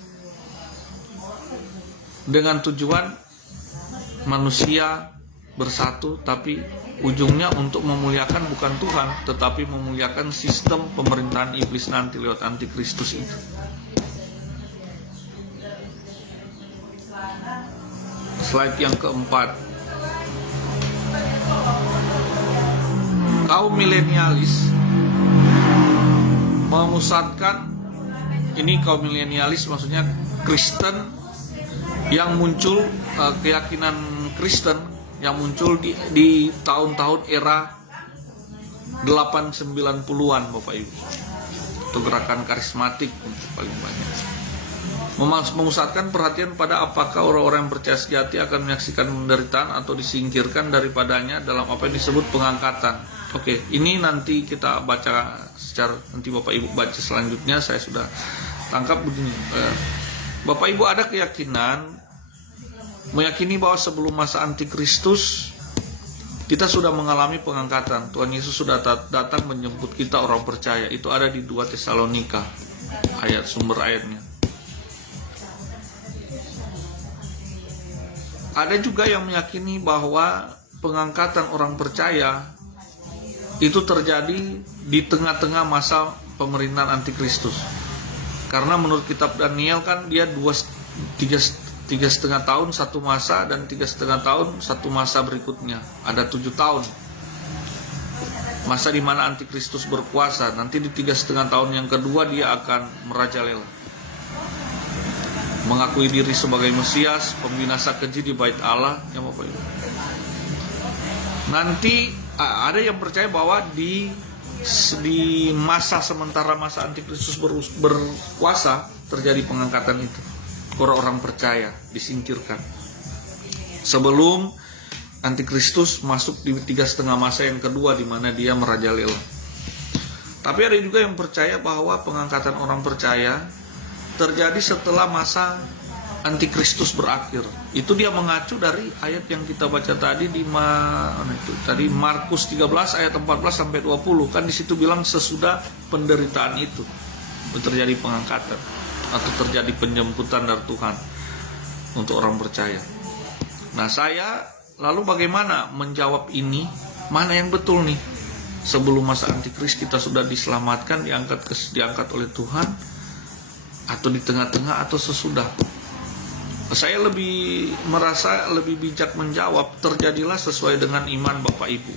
dengan tujuan manusia bersatu, tapi ujungnya untuk memuliakan bukan Tuhan, tetapi memuliakan sistem pemerintahan iblis nanti lewat antikristus itu. Slide yang keempat. Kaum milenialis memusatkan, ini kaum milenialis maksudnya Kristen yang muncul, keyakinan Kristen yang muncul di tahun-tahun era 890-an Bapak Ibu. Itu gerakan karismatik untuk paling banyak. Memusatkan perhatian pada apakah orang-orang yang percaya sejati akan menyaksikan penderitaan atau disingkirkan daripadanya dalam apa yang disebut pengangkatan. Oke, ini nanti kita baca secara, nanti Bapak Ibu baca selanjutnya. Saya sudah tangkap begini. Bapak Ibu ada keyakinan, meyakini bahwa sebelum masa antikristus kita sudah mengalami pengangkatan. Tuhan Yesus sudah datang menjemput kita orang percaya. Itu ada di 2 Tesalonika, ayat sumber ayatnya. Ada juga yang meyakini bahwa pengangkatan orang percaya itu terjadi di tengah-tengah masa pemerintahan antikristus. Karena menurut kitab Daniel kan dia 3,5 tahun satu masa, dan 3,5 tahun satu masa berikutnya. Ada 7 tahun. Masa di mana antikristus berkuasa. Nanti di 3,5 tahun yang kedua dia akan merajalela, mengakui diri sebagai Mesias, pembinasa keji di bait Allah, ya Bapak Ibu. Nanti ada yang percaya bahwa di masa sementara masa antikristus berkuasa terjadi pengangkatan itu. Orang-orang percaya disingkirkan sebelum antikristus masuk di 3,5 masa yang kedua di mana dia merajalela. Tapi ada juga yang percaya bahwa pengangkatan orang percaya terjadi setelah masa antikristus berakhir. Itu dia mengacu dari ayat yang kita baca tadi di Markus 13 ayat 14 sampai 20. Kan di situ bilang sesudah penderitaan itu. terjadi pengangkatan atau terjadi penjemputan dari Tuhan untuk orang percaya. Nah, saya lalu bagaimana menjawab ini? Mana yang betul nih? Sebelum masa antikris kita sudah diselamatkan, diangkat oleh Tuhan, atau di tengah-tengah, atau sesudah? Saya merasa lebih bijak menjawab, terjadilah sesuai dengan iman Bapak Ibu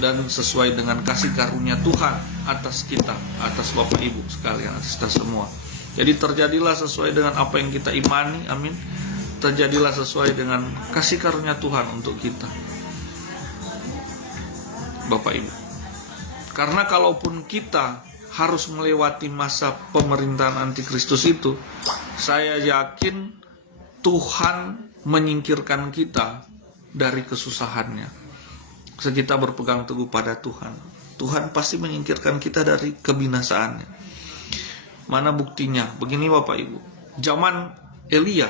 dan sesuai dengan kasih karunia Tuhan atas kita, atas Bapak Ibu sekalian, atas kita semua. Jadi terjadilah sesuai dengan apa yang kita imani, amin. Terjadilah sesuai dengan kasih karunia Tuhan untuk kita, Bapak Ibu. Karena kalaupun kita harus melewati masa pemerintahan antikristus itu, saya yakin Tuhan menyingkirkan kita dari kesusahannya. Kita berpegang teguh pada Tuhan, Tuhan pasti menyingkirkan kita dari kebinasaannya. Mana buktinya? Begini Bapak Ibu, zaman Elia,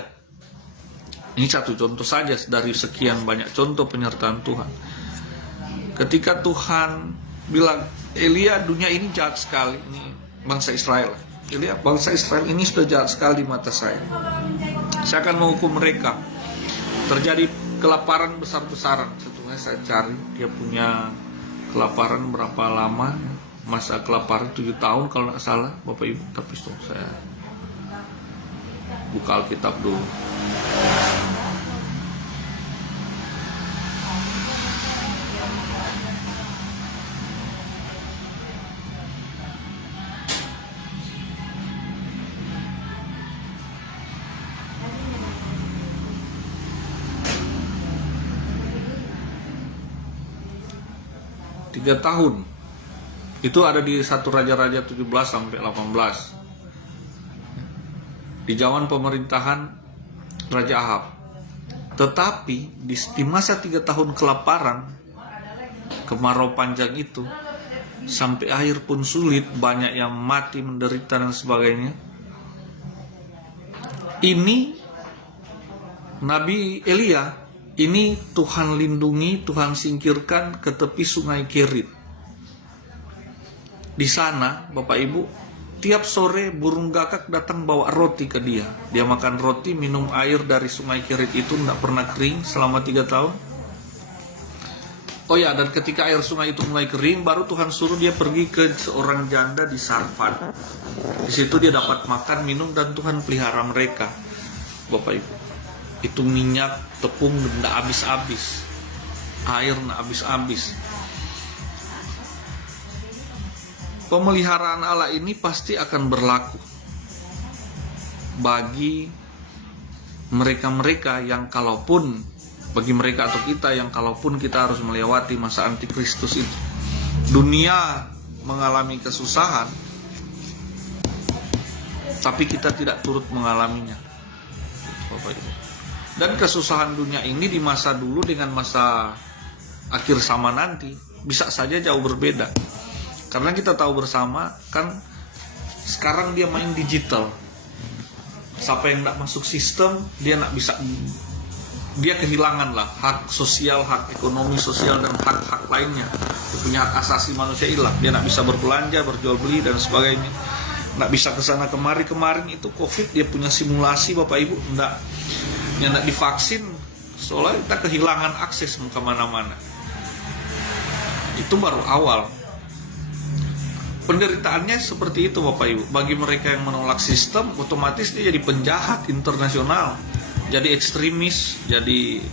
ini satu contoh saja dari sekian banyak contoh penyertaan Tuhan. Ketika Tuhan bilang, Elia, dunia ini jahat sekali, ini bangsa Israel. Elia, bangsa Israel ini sudah jahat sekali di mata saya. Saya akan menghukum mereka. Terjadi kelaparan besar-besaran. Setelah saya cari, dia punya kelaparan berapa lama? Masa kelaparan 7 tahun kalau nggak salah, Bapak Ibu. Tapi saya buka Alkitab dulu. Tahun itu ada di 1 Raja-Raja 17 sampai 18 di zaman pemerintahan Raja Ahab. Tetapi di masa 3 tahun kelaparan, kemarau panjang itu, sampai akhir pun sulit, banyak yang mati, menderita dan sebagainya. Ini Nabi Elia, ini Tuhan lindungi, Tuhan singkirkan ke tepi sungai Kerit. Di sana, Bapak Ibu, tiap sore burung gagak datang bawa roti ke dia. Dia makan roti, minum air dari sungai Kerit itu, tidak pernah kering selama 3 tahun. Oh ya, dan ketika air sungai itu mulai kering, baru Tuhan suruh dia pergi ke seorang janda di Sarfat. Di situ dia dapat makan, minum, dan Tuhan pelihara mereka, Bapak Ibu. Itu minyak, tepung, tidak habis-habis, air tidak habis-habis. Pemeliharaan Allah ini pasti akan berlaku bagi mereka-mereka yang kalaupun, bagi mereka atau kita yang kalaupun kita harus melewati masa antikristus itu. Dunia mengalami kesusahan, tapi kita tidak turut mengalaminya, Bapak Ibu. Dan kesusahan dunia ini di masa dulu dengan masa akhir zaman nanti bisa saja jauh berbeda. Karena kita tahu bersama kan sekarang dia main digital. Siapa yang tidak masuk sistem, dia tidak bisa, dia kehilangan lah hak sosial, hak ekonomi sosial, dan hak-hak lainnya. Dia punya hak asasi manusia hilang. Dia tidak bisa berbelanja, berjual beli dan sebagainya. Tidak bisa kesana kemari. Kemarin itu COVID, dia punya simulasi Bapak Ibu, tidak divaksin, soalnya kita kehilangan akses kemana-mana. Itu baru awal. Penderitaannya seperti itu Bapak Ibu. Bagi mereka yang menolak sistem, otomatis dia jadi penjahat internasional, jadi ekstremis, jadi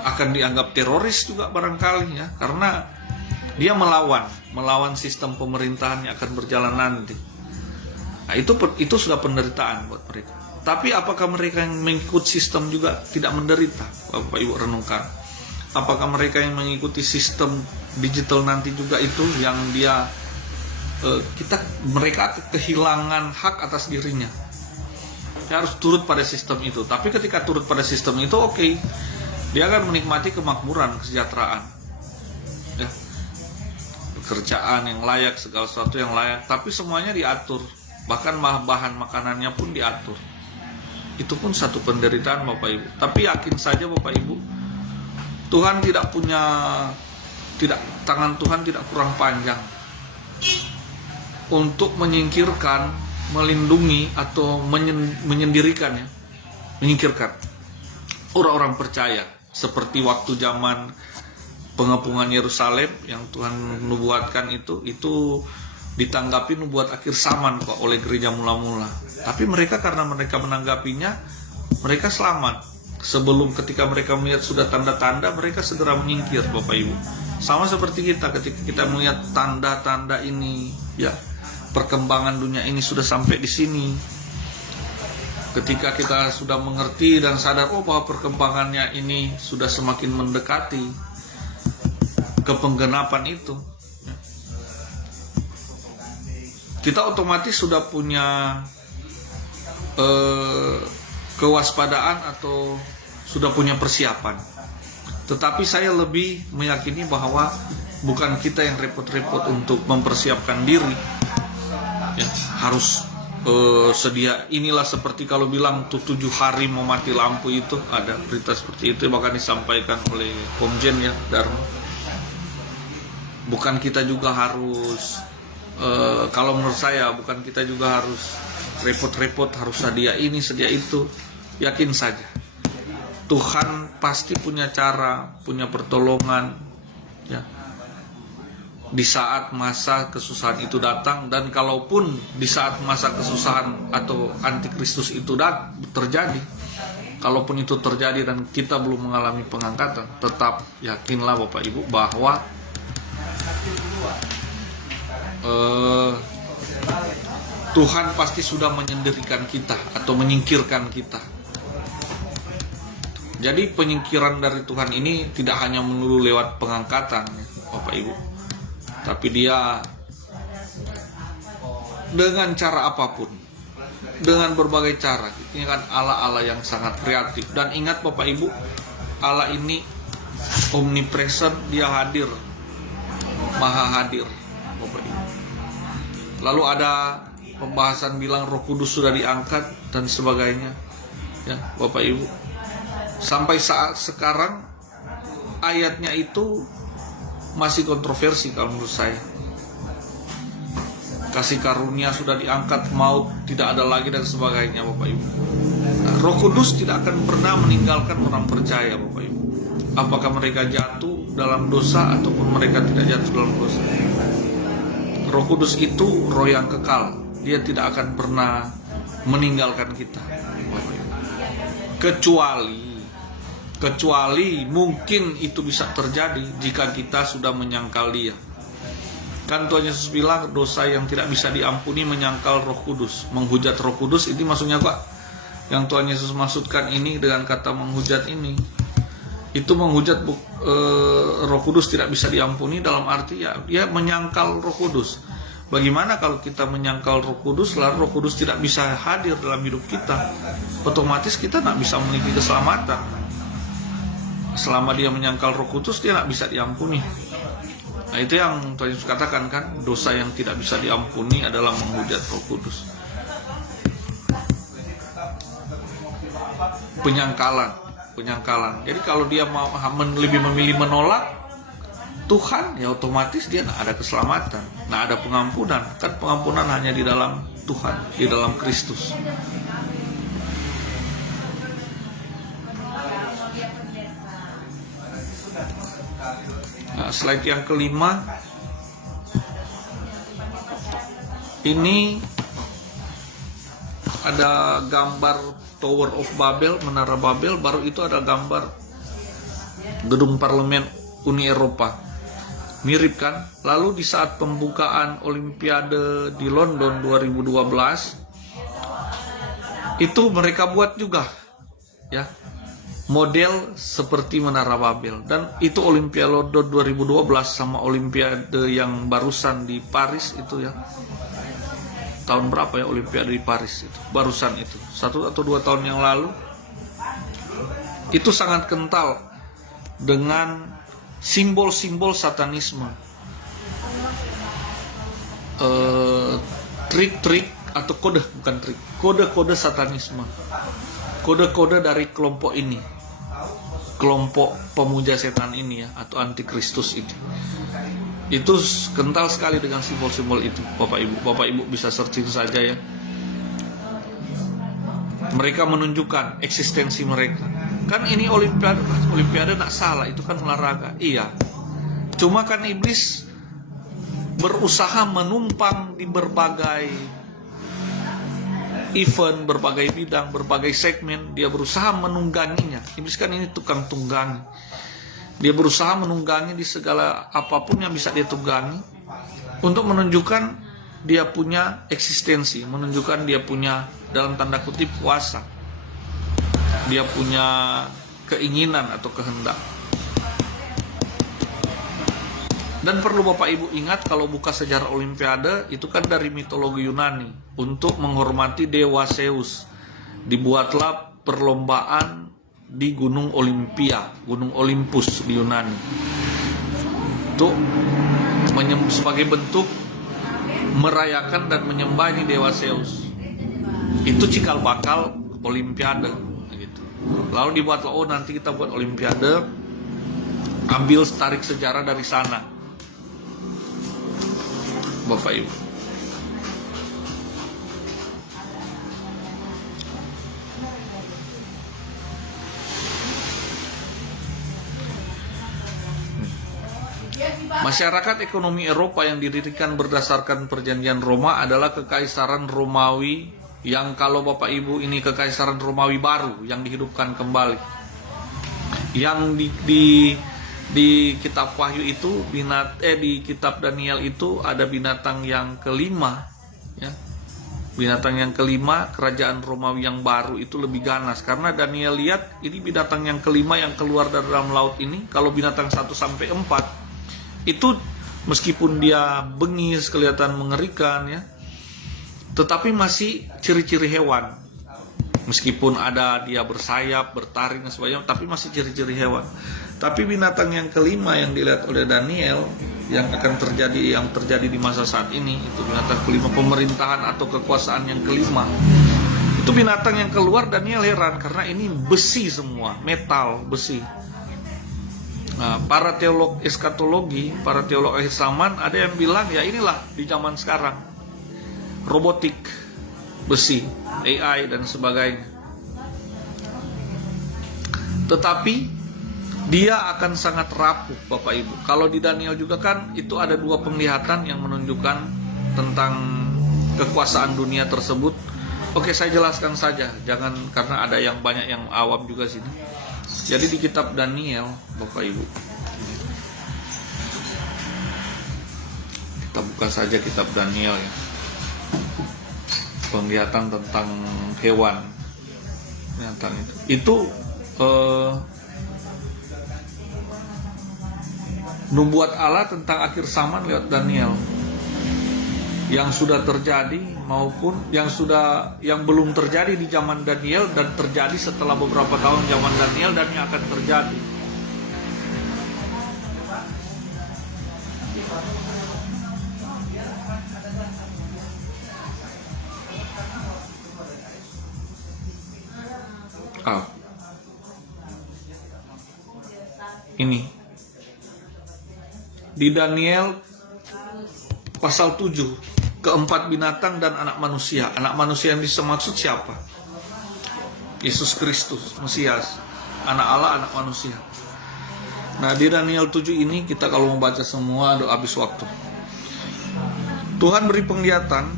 akan dianggap teroris juga barangkali ya, karena dia melawan sistem pemerintahan yang akan berjalan nanti. Nah, itu sudah penderitaan buat mereka. Tapi apakah mereka yang mengikut sistem juga tidak menderita? Bapak Ibu renungkan. Apakah mereka yang mengikuti sistem digital nanti juga itu yang mereka kehilangan hak atas dirinya? Dia harus turut pada sistem itu. Tapi ketika turut pada sistem itu, oke, dia akan menikmati kemakmuran, kesejahteraan, ya, pekerjaan yang layak, segala sesuatu yang layak. Tapi semuanya diatur. Bahkan bahan makanannya pun diatur. Itu pun satu penderitaan Bapak Ibu. Tapi yakin saja Bapak Ibu, Tuhan tidak punya tangan Tuhan tidak kurang panjang untuk menyingkirkan, melindungi atau menyendirikan ya, menyingkirkan orang-orang percaya seperti waktu zaman pengepungan Yerusalem yang Tuhan nubuatkan itu ditanggapi nubuat akhir zaman kok oleh gereja mula-mula. Tapi mereka karena mereka menanggapinya, mereka selamat. Sebelum ketika mereka melihat sudah tanda-tanda, mereka segera menyingkir, Bapak Ibu. Sama seperti kita ketika kita melihat tanda-tanda ini, ya, perkembangan dunia ini sudah sampai di sini. Ketika kita sudah mengerti dan sadar bahwa perkembangannya ini sudah semakin mendekati ke penggenapan itu, kita otomatis sudah punya kewaspadaan atau sudah punya persiapan. Tetapi saya lebih meyakini bahwa bukan kita yang repot-repot untuk mempersiapkan diri, ya, harus sedia. Inilah seperti kalau bilang 7 hari mau mati lampu, itu ada berita seperti itu bahkan disampaikan oleh Komjen ya Dharma. Bukan kita juga harus kalau menurut saya bukan kita juga harus repot-repot harus sedia ini sedia itu. Yakin saja Tuhan pasti punya cara, punya pertolongan ya di saat masa kesusahan itu datang. Dan kalaupun di saat masa kesusahan atau antikristus itu terjadi, kalaupun itu terjadi dan kita belum mengalami pengangkatan, tetap yakinlah Bapak Ibu bahwa Tuhan pasti sudah menyendirikan kita atau menyingkirkan kita. Jadi penyingkiran dari Tuhan ini tidak hanya melulu lewat pengangkatan, Bapak Ibu, tapi dia dengan cara apapun, dengan berbagai cara. Ini kan Allah yang sangat kreatif. Dan ingat Bapak Ibu, Allah ini omnipresent, dia hadir, maha hadir, Bapak Ibu. Lalu ada pembahasan bilang Roh Kudus sudah diangkat dan sebagainya, ya Bapak Ibu. Sampai saat sekarang ayatnya itu masih kontroversi kalau menurut saya. Kasih karunia sudah diangkat, maut tidak ada lagi dan sebagainya, Bapak Ibu. Nah, Roh Kudus tidak akan pernah meninggalkan orang percaya, Bapak Ibu. Apakah mereka jatuh dalam dosa ataupun mereka tidak jatuh dalam dosa. Roh Kudus itu roh yang kekal. Dia tidak akan pernah meninggalkan kita, Bapak Ibu. Kecuali mungkin itu bisa terjadi jika kita sudah menyangkal dia. Kan Tuhan Yesus bilang dosa yang tidak bisa diampuni menyangkal Roh Kudus, menghujat Roh Kudus. Ini maksudnya Pak, yang Tuhan Yesus maksudkan ini dengan kata menghujat ini, itu menghujat Roh Kudus tidak bisa diampuni dalam arti ya dia menyangkal Roh Kudus. Bagaimana kalau kita menyangkal Roh Kudus lalu Roh Kudus tidak bisa hadir dalam hidup kita? Otomatis kita tidak bisa memiliki keselamatan. Selama dia menyangkal Roh Kudus, dia tidak bisa diampuni. Nah, itu yang Tuhan Yesus katakan kan, dosa yang tidak bisa diampuni adalah menghujat Roh Kudus. Penyangkalan. Jadi kalau dia mau lebih memilih menolak Tuhan, ya otomatis dia tidak ada keselamatan, tidak ada pengampunan. Kan pengampunan hanya di dalam Tuhan, di dalam Kristus. Nah, slide yang kelima ini ada gambar Tower of Babel, Menara Babel. Baru itu ada gambar gedung parlemen Uni Eropa, mirip kan. Lalu di saat pembukaan Olimpiade di London 2012 itu mereka buat juga ya model seperti Menara Babel. Dan itu Olimpiade 2012 sama Olimpiade yang barusan di Paris itu ya. Tahun berapa ya Olimpiade di Paris itu? Barusan itu. 1 atau 2 tahun yang lalu. Itu sangat kental dengan simbol-simbol satanisme. Trik-trik atau kode-kode satanisme. Kode-kode dari kelompok ini. kelompok pemuja setan ini ya, atau antikristus itu. Itu kental sekali dengan simbol-simbol itu, Bapak Ibu. Bapak Ibu bisa searching saja ya. Mereka menunjukkan eksistensi mereka. Kan ini olimpiade tak salah, itu kan olahraga. Iya. Cuma kan iblis berusaha menumpang di berbagai event, berbagai bidang, berbagai segmen. Dia berusaha menungganginya. Iblis kan ini tukang tunggangi. Dia berusaha menunggangi di segala apapun yang bisa dia tunggangi untuk menunjukkan dia punya eksistensi, menunjukkan dia punya dalam tanda kutip kuasa. Dia punya keinginan atau kehendak. Dan perlu Bapak Ibu ingat, kalau buka sejarah olimpiade itu kan dari mitologi Yunani. Untuk menghormati dewa Zeus, dibuatlah perlombaan di Gunung Olimpia, Gunung Olympus di Yunani. Itu sebagai bentuk merayakan dan menyembah ini dewa Zeus. Itu cikal bakal olimpiade gitu. Lalu dibuatlah, oh nanti kita buat olimpiade, ambil tarik sejarah dari sana, Bapak Ibu. Masyarakat ekonomi Eropa yang didirikan berdasarkan perjanjian Roma adalah Kekaisaran Romawi, yang kalau Bapak Ibu ini Kekaisaran Romawi baru yang dihidupkan kembali. Yang di kitab Wahyu itu di kitab Daniel itu ada binatang yang kelima ya. Binatang yang kelima, kerajaan Romawi yang baru itu lebih ganas, karena Daniel lihat ini binatang yang kelima yang keluar dari dalam laut ini. Kalau binatang 1 sampai 4 itu meskipun dia bengis, kelihatan mengerikan ya, tetapi masih ciri-ciri hewan. Meskipun ada dia bersayap, bertaring dan sebagainya, tapi masih ciri-ciri hewan. Tapi binatang yang kelima yang dilihat oleh Daniel yang terjadi di masa saat ini, itu binatang kelima, pemerintahan atau kekuasaan yang kelima. Itu binatang yang keluar, Daniel heran karena ini besi semua, metal, besi. Nah, para teolog eskatologi, para teolog akhir zaman ada yang bilang ya inilah di zaman sekarang robotik, besi, AI dan sebagainya. Tetapi dia akan sangat rapuh, Bapak Ibu. Kalau di Daniel juga kan itu ada 2 penglihatan yang menunjukkan tentang kekuasaan dunia tersebut. Oke, saya jelaskan saja, jangan, karena ada yang banyak yang awam juga sini. Jadi di kitab Daniel, Bapak Ibu, kita buka saja kitab Daniel ya. Penglihatan tentang hewan, penglihatan itu nubuat Allah tentang akhir zaman lewat Daniel, yang sudah terjadi maupun yang belum terjadi di zaman Daniel dan terjadi setelah beberapa tahun zaman Daniel dan yang akan terjadi. Ini di Daniel pasal 7, keempat binatang dan anak manusia. Anak manusia yang dimaksud siapa? Yesus Kristus, Mesias, anak Allah, anak manusia. Nah, di Daniel 7 ini kita kalau membaca semua udah habis waktu. Tuhan beri penglihatan,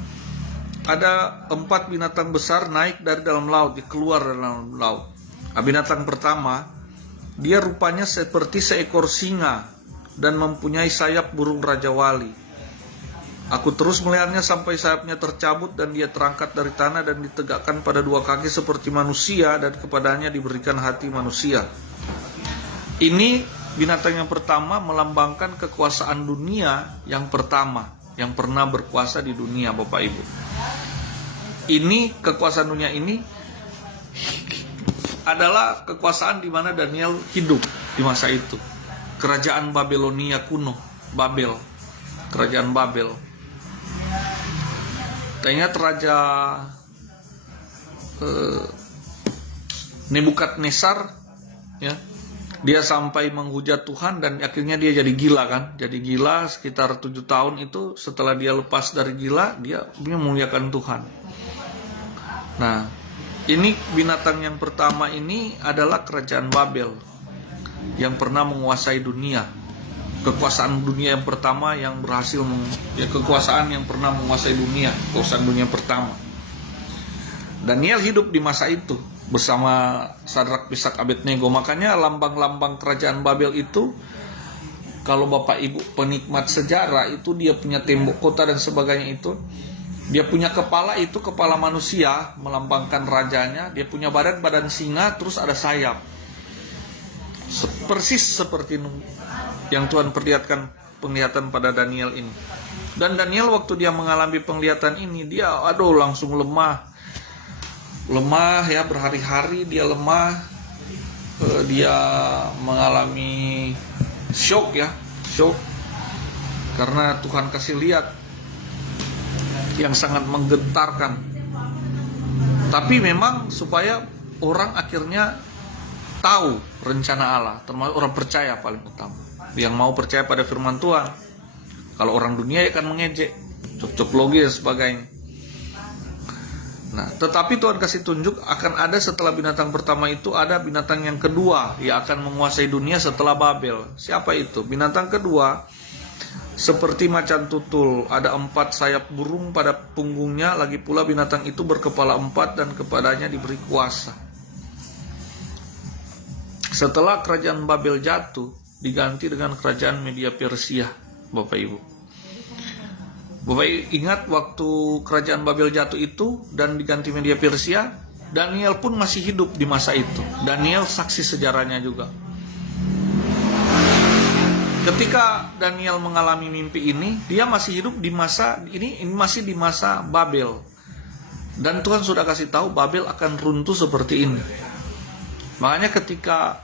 ada 4 binatang besar naik dari dalam laut, keluar dari dalam laut. Binatang pertama, dia rupanya seperti seekor singa dan mempunyai sayap burung Raja Wali. Aku terus melihatnya sampai sayapnya tercabut dan dia terangkat dari tanah dan ditegakkan pada 2 kaki seperti manusia, dan kepadanya diberikan hati manusia. Ini binatang yang pertama melambangkan kekuasaan dunia yang pertama yang pernah berkuasa di dunia, Bapak Ibu. Ini kekuasaan dunia ini adalah kekuasaan di mana Daniel hidup di masa itu. Kerajaan Babelonia kuno, Babel, kerajaan Babel. Ingat Raja Nebukadnezar ya, Dia sampai menghujat Tuhan dan akhirnya dia jadi gila kan. Jadi gila sekitar 7 tahun itu. Setelah dia lepas dari gila, dia memuliakan Tuhan. Nah, ini binatang yang pertama ini adalah kerajaan Babel yang pernah menguasai dunia. Kekuasaan dunia yang pertama yang berhasil kekuasaan yang pernah menguasai dunia, kekuasaan dunia pertama. Daniel hidup di masa itu bersama Sadrak, Meshach, Abednego. Makanya lambang-lambang kerajaan Babel itu, kalau Bapak Ibu penikmat sejarah, itu dia punya tembok kota dan sebagainya itu. Dia punya kepala itu kepala manusia, melambangkan rajanya. Dia punya badan singa, terus ada sayap. Persis seperti yang Tuhan perlihatkan penglihatan pada Daniel ini. Dan Daniel waktu dia mengalami penglihatan ini, dia langsung lemah ya, berhari-hari dia lemah. Dia mengalami shock karena Tuhan kasih lihat yang sangat menggetarkan. Tapi memang supaya orang akhirnya tahu rencana Allah, termasuk orang percaya paling utama, yang mau percaya pada firman Tuhan. Kalau orang dunia akan mengejek, cocok logis dan sebagainya. Nah, tetapi Tuhan kasih tunjuk akan ada setelah binatang pertama itu ada binatang yang kedua yang akan menguasai dunia setelah Babel. Siapa itu? Binatang kedua seperti macan tutul, ada 4 sayap burung pada punggungnya, lagi pula binatang itu berkepala 4 dan kepadanya diberi kuasa. Setelah kerajaan Babel jatuh, diganti dengan kerajaan Media Persia, Bapak Ibu. Bapak ingat waktu kerajaan Babel jatuh itu dan diganti Media Persia, Daniel pun masih hidup di masa itu. Daniel saksi sejarahnya juga. Ketika Daniel mengalami mimpi ini, dia masih hidup di masa ini masih di masa Babel. Dan Tuhan sudah kasih tahu Babel akan runtuh seperti ini. Makanya ketika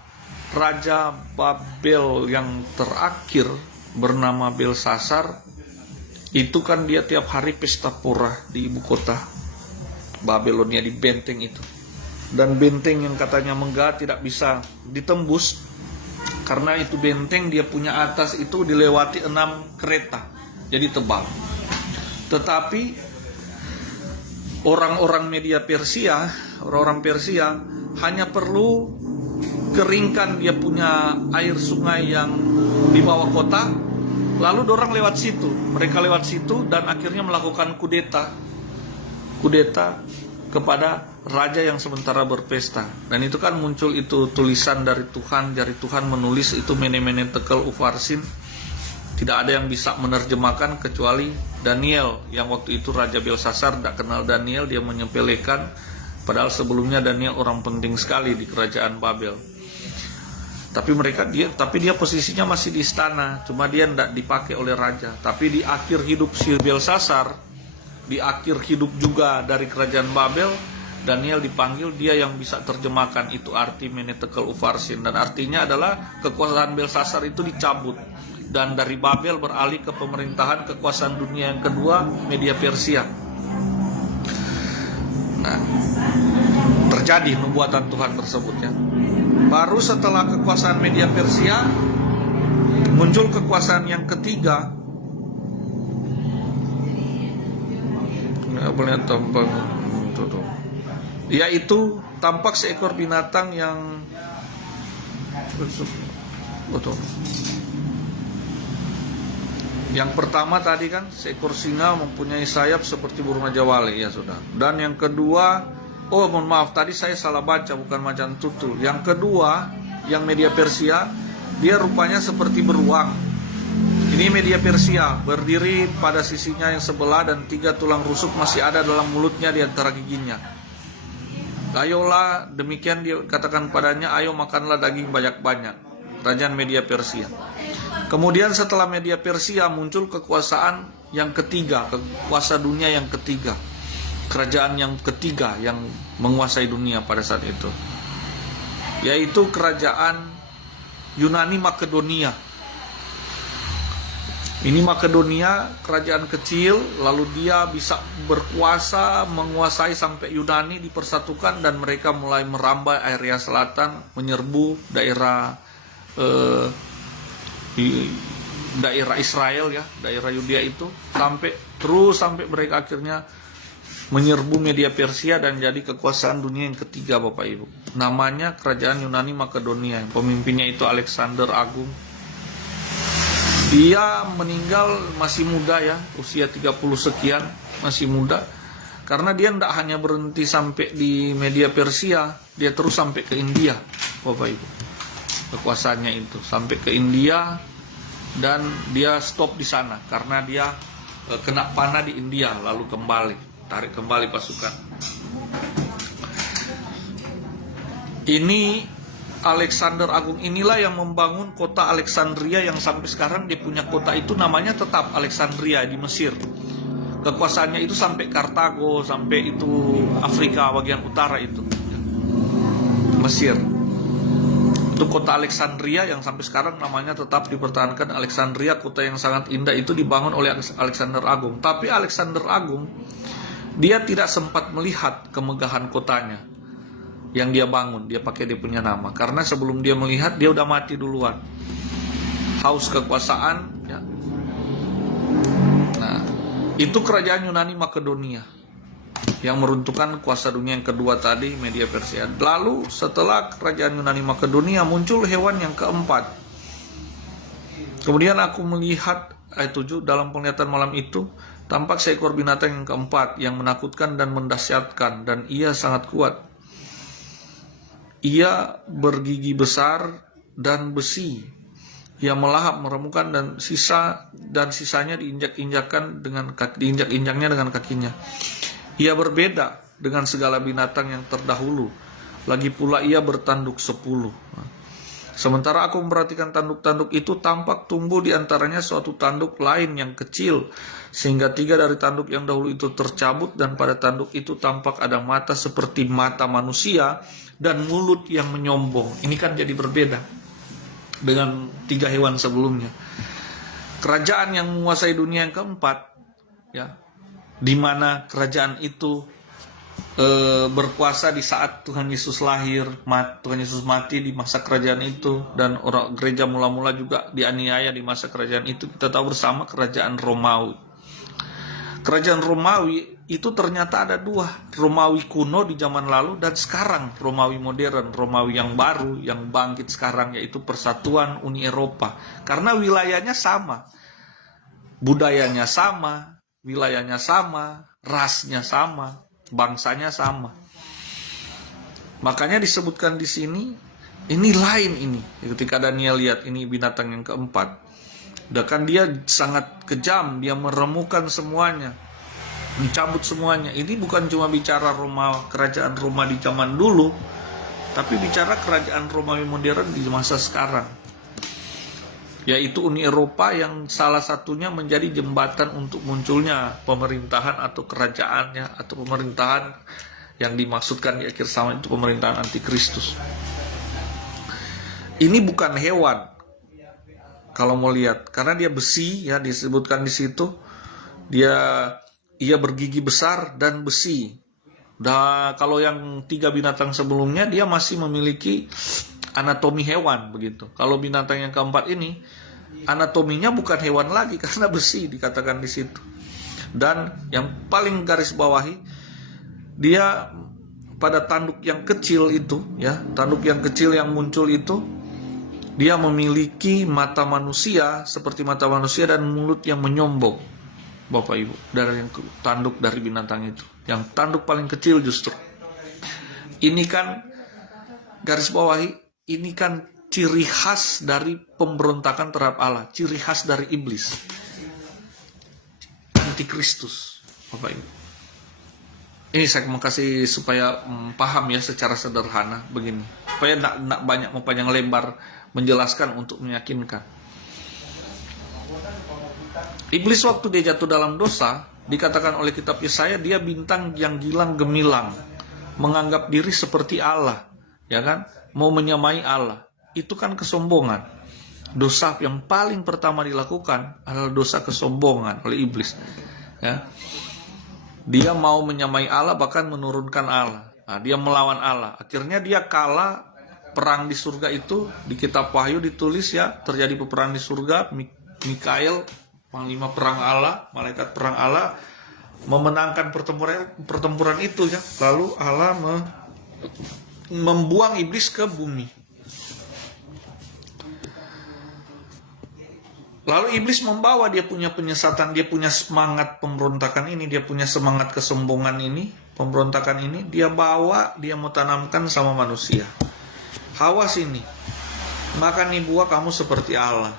Raja Babel yang terakhir bernama Belsasar, itu kan dia tiap hari pesta pora di ibu kota Babelonia, di benteng itu. Dan benteng yang katanya megah tidak bisa ditembus, karena itu benteng dia punya atas itu dilewati 6 kereta, jadi tebal. Tetapi orang-orang Media Persia, orang-orang Persia hanya perlu keringkan dia punya air sungai yang di bawah kota, lalu dorang lewat situ, mereka lewat situ dan akhirnya melakukan kudeta kepada raja yang sementara berpesta. Dan itu kan muncul itu tulisan dari Tuhan menulis itu mene tekel ufarsin. Tidak ada yang bisa menerjemahkan kecuali Daniel, yang waktu itu Raja Belsasar tidak kenal Daniel, dia menyepelekan, padahal sebelumnya Daniel orang penting sekali di kerajaan Babel. Tapi dia posisinya masih di istana, cuma dia tidak dipakai oleh raja. Tapi di akhir hidup si Belsasar, di akhir hidup juga dari kerajaan Babel, Daniel dipanggil, dia yang bisa terjemahkan itu arti menetekel ufarsin. Dan artinya adalah kekuasaan Belsasar itu dicabut, dan dari Babel beralih ke pemerintahan kekuasaan dunia yang kedua, Media Persia. Nah, terjadi nubuatan Tuhan tersebut ya. Baru setelah kekuasaan Media Persia muncul kekuasaan yang ketiga. Yaitu tampak seekor binatang yang yang pertama tadi kan seekor singa mempunyai sayap seperti burung raja wali, ya sudah. Dan yang kedua, mohon maaf, tadi saya salah baca, bukan macan tutul. Yang kedua, yang Media Persia, dia rupanya seperti beruang. Ini Media Persia, berdiri pada sisinya yang sebelah dan 3 tulang rusuk masih ada dalam mulutnya di antara giginya. Ayolah, demikian dia katakan padanya, ayo makanlah daging banyak-banyak. Kerajaan Media Persia. Kemudian setelah Media Persia muncul kekuasaan yang ketiga, kekuasaan dunia yang ketiga. Kerajaan yang ketiga yang menguasai dunia pada saat itu, yaitu kerajaan Yunani Makedonia. Ini Makedonia, kerajaan kecil, lalu dia bisa berkuasa, menguasai sampai Yunani dipersatukan dan mereka mulai merambah area selatan, menyerbu daerah di daerah Israel ya, daerah Yudea itu, sampai mereka akhirnya menyerbu media Persia dan jadi kekuasaan dunia yang ketiga, Bapak Ibu. Namanya Kerajaan Yunani Makedonia. Pemimpinnya itu Alexander Agung. Dia meninggal masih muda ya, usia 30 sekian, masih muda. Karena dia tidak hanya berhenti sampai di media Persia, dia terus sampai ke India, Bapak Ibu. Kekuasaannya itu sampai ke India dan dia stop di sana karena dia kena panah di India, lalu tarik kembali pasukan. Ini Alexander Agung inilah yang membangun kota Alexandria yang sampai sekarang dia punya kota itu namanya tetap Alexandria di Mesir. Kekuasaannya itu sampai Kartago, sampai itu Afrika bagian utara itu, Mesir. Itu kota Alexandria yang sampai sekarang namanya tetap dipertahankan Alexandria, kota yang sangat indah itu dibangun oleh Alexander Agung. Tapi Alexander Agung dia tidak sempat melihat kemegahan kotanya yang dia bangun, dia pakai dia punya nama. Karena sebelum dia melihat, dia udah mati duluan. Haus kekuasaan ya. Nah, itu kerajaan Yunani Makedonia yang meruntuhkan kuasa dunia yang kedua tadi, media Persia. Lalu setelah kerajaan Yunani Makedonia muncul hewan yang keempat. Kemudian aku melihat ayat 7 dalam penglihatan malam itu tampak seekor binatang yang keempat yang menakutkan dan mendahsyatkan, dan ia sangat kuat. Ia bergigi besar dan besi. Ia melahap, meremukkan dan sisanya diinjaknya dengan kakinya. Ia berbeda dengan segala binatang yang terdahulu. Lagi pula ia bertanduk 10. Sementara aku memperhatikan tanduk-tanduk itu, tampak tumbuh di antaranya suatu tanduk lain yang kecil, sehingga 3 dari tanduk yang dahulu itu tercabut, dan pada tanduk itu tampak ada mata seperti mata manusia dan mulut yang menyombong. Ini kan jadi berbeda dengan 3 hewan sebelumnya. Kerajaan yang menguasai dunia yang keempat, ya, di mana kerajaan itu berkuasa di saat Tuhan Yesus lahir, Tuhan Yesus mati di masa kerajaan itu, dan orang gereja mula-mula juga dianiaya di masa kerajaan itu. Kita tahu bersama kerajaan Romawi. Kerajaan Romawi itu ternyata ada 2, Romawi kuno di zaman lalu dan sekarang Romawi modern, Romawi yang baru yang bangkit sekarang, yaitu Persatuan Uni Eropa. Karena wilayahnya sama, budayanya sama, wilayahnya sama, rasnya sama, bangsanya sama. Makanya disebutkan di sini, ini lain ini. Ketika Daniel lihat ini binatang yang keempat, dan dia sangat kejam, dia meremukkan semuanya, mencabut semuanya. Ini bukan cuma bicara kerajaan Roma di zaman dulu, tapi bicara kerajaan Romawi modern di masa sekarang, yaitu Uni Eropa yang salah satunya menjadi jembatan untuk munculnya pemerintahan atau kerajaannya, atau pemerintahan yang dimaksudkan di akhir zaman itu pemerintahan antikristus. Ini bukan hewan kalau mau lihat, karena dia besi ya, disebutkan di situ ia bergigi besar dan besi. Kalau yang 3 binatang sebelumnya dia masih memiliki anatomi hewan begitu. Kalau binatang yang keempat ini anatominya bukan hewan lagi karena besi dikatakan di situ. Dan yang paling garis bawahi, dia pada tanduk yang kecil itu ya, tanduk yang kecil yang muncul itu, dia memiliki mata manusia seperti mata manusia dan mulut yang menyombong, Bapak Ibu, dari yang tanduk dari binatang itu. Yang tanduk paling kecil justru. Ini kan garis bawahi, ini kan ciri khas dari pemberontakan terhadap Allah, ciri khas dari iblis, antikristus, Bapak Ibu. Ini saya mau kasih supaya paham ya secara sederhana begini, supaya tidak banyak mau panjang lebar menjelaskan untuk meyakinkan. Iblis waktu dia jatuh dalam dosa, dikatakan oleh kitab Yesaya, dia bintang yang gilang gemilang, menganggap diri seperti Allah, ya kan, mau menyamai Allah. Itu kan kesombongan. Dosa yang paling pertama dilakukan adalah dosa kesombongan oleh iblis. Ya. Dia mau menyamai Allah, bahkan menurunkan Allah. Nah, dia melawan Allah. Akhirnya dia kalah perang di surga itu di kitab Wahyu ditulis ya, terjadi peperangan di surga. Mikael, panglima perang Allah, malaikat perang Allah, memenangkan pertempuran itu ya. Lalu Allah membuang iblis ke bumi. Lalu iblis membawa dia punya penyesatan, dia punya semangat pemberontakan ini, dia punya semangat kesombongan ini, pemberontakan ini, dia bawa, dia mau tanamkan sama manusia. Hawa sini, makan nih buah, kamu seperti Allah.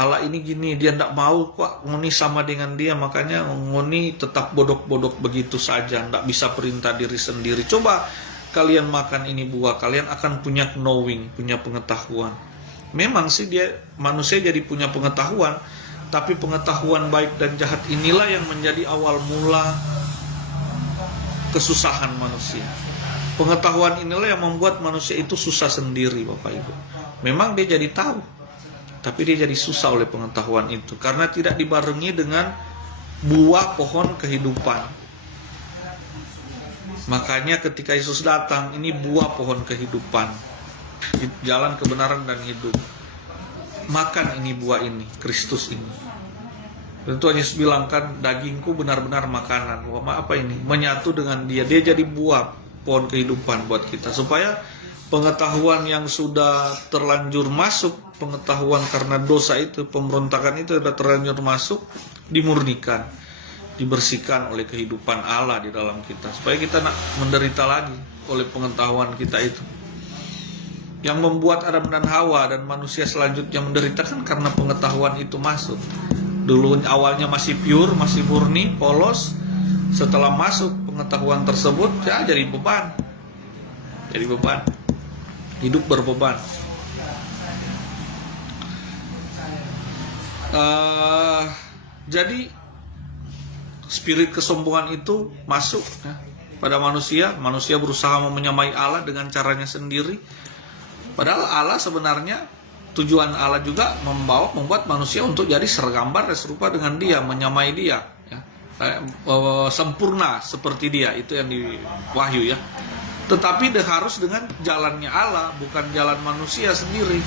Allah ini gini, dia tidak mau kok ngoni sama dengan dia, makanya ngoni tetap bodok-bodok begitu saja, tidak bisa perintah diri sendiri. Coba kalian makan ini buah, kalian akan punya knowing, punya pengetahuan. Memang sih dia manusia jadi punya pengetahuan, tapi pengetahuan baik dan jahat inilah yang menjadi awal mula kesusahan manusia. Pengetahuan inilah yang membuat manusia itu susah sendiri, Bapak Ibu. Memang dia jadi tahu, tapi dia jadi susah oleh pengetahuan itu karena tidak dibarengi dengan buah pohon kehidupan. Makanya ketika Yesus datang, ini buah pohon kehidupan, jalan kebenaran dan hidup. Makan ini buah ini, Kristus ini. Dan Tuhan Yesus bilang kan, dagingku benar-benar makanan. Wah, apa ini? Menyatu dengan dia, dia jadi buah pohon kehidupan buat kita. Supaya pengetahuan yang sudah terlanjur masuk, pengetahuan karena dosa itu, pemberontakan itu sudah terlanjur masuk, dimurnikan, dibersihkan oleh kehidupan Allah di dalam kita, supaya kita nak menderita lagi oleh pengetahuan kita itu. Yang membuat Adam dan Hawa dan manusia selanjutnya menderita kan karena pengetahuan itu masuk. Dulu awalnya masih pure, masih murni, polos. Setelah masuk pengetahuan tersebut, ya jadi beban. Jadi beban. Hidup berbeban. Jadi spirit kesombongan itu masuk ya, pada manusia. Manusia berusaha menyamai Allah dengan caranya sendiri. Padahal Allah sebenarnya, tujuan Allah juga membuat manusia untuk jadi segambar dan serupa dengan dia, menyamai dia ya. Sempurna seperti dia, itu yang di Wahyu ya. Tetapi harus dengan jalannya Allah, bukan jalan manusia sendiri.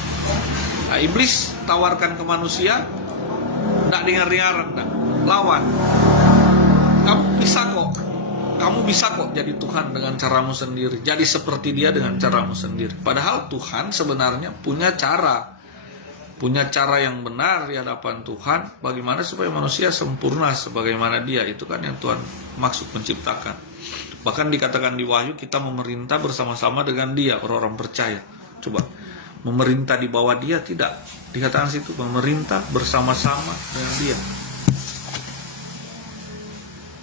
Nah, iblis tawarkan ke manusia, tidak dengar-dengar, lawan. Kamu bisa kok jadi Tuhan dengan caramu sendiri, jadi seperti dia dengan caramu sendiri. Padahal Tuhan sebenarnya punya cara yang benar di hadapan Tuhan, bagaimana supaya manusia sempurna sebagaimana dia. Itu kan yang Tuhan maksud menciptakan. Bahkan dikatakan di Wahyu, kita memerintah bersama-sama dengan dia, orang-orang percaya. Coba, memerintah di bawah dia, tidak. Dikatakan situ, memerintah bersama-sama dengan dia.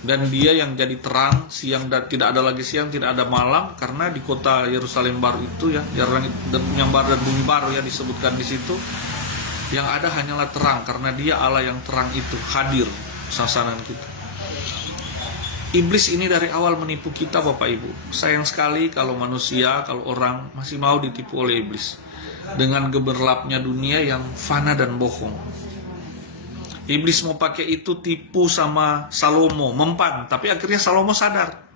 Dan dia yang jadi terang, siang dan tidak ada lagi siang, tidak ada malam, karena di kota Yerusalem baru itu ya, yang baru dan bumi baru ya disebutkan di situ, yang ada hanyalah terang, karena dia Allah yang terang itu hadir sasaran kita. Iblis ini dari awal menipu kita, Bapak Ibu. Sayang sekali kalau manusia, kalau orang masih mau ditipu oleh iblis dengan gemerlapnya dunia yang fana dan bohong. Iblis mau pakai itu tipu sama Salomo, mempan. Tapi akhirnya Salomo sadar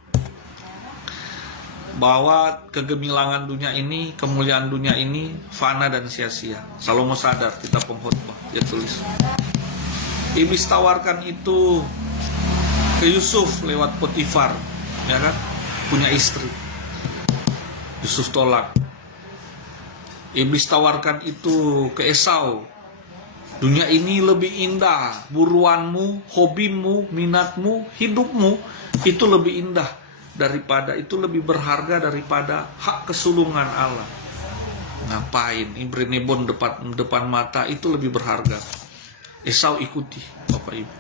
bahwa kegemilangan dunia ini, kemuliaan dunia ini fana dan sia-sia. Salomo sadar, kita pengkhotbah, dia tulis. Iblis tawarkan itu ke Yusuf lewat Potifar, ya kan, punya istri. Yusuf tolak. Iblis tawarkan itu ke Esau. Dunia ini lebih indah, buruanmu, hobimu, minatmu, hidupmu itu lebih indah daripada, itu lebih berharga daripada hak kesulungan Allah. Ngapain? Ibrenebon depan mata itu lebih berharga. Esau ikuti, Bapak Ibu.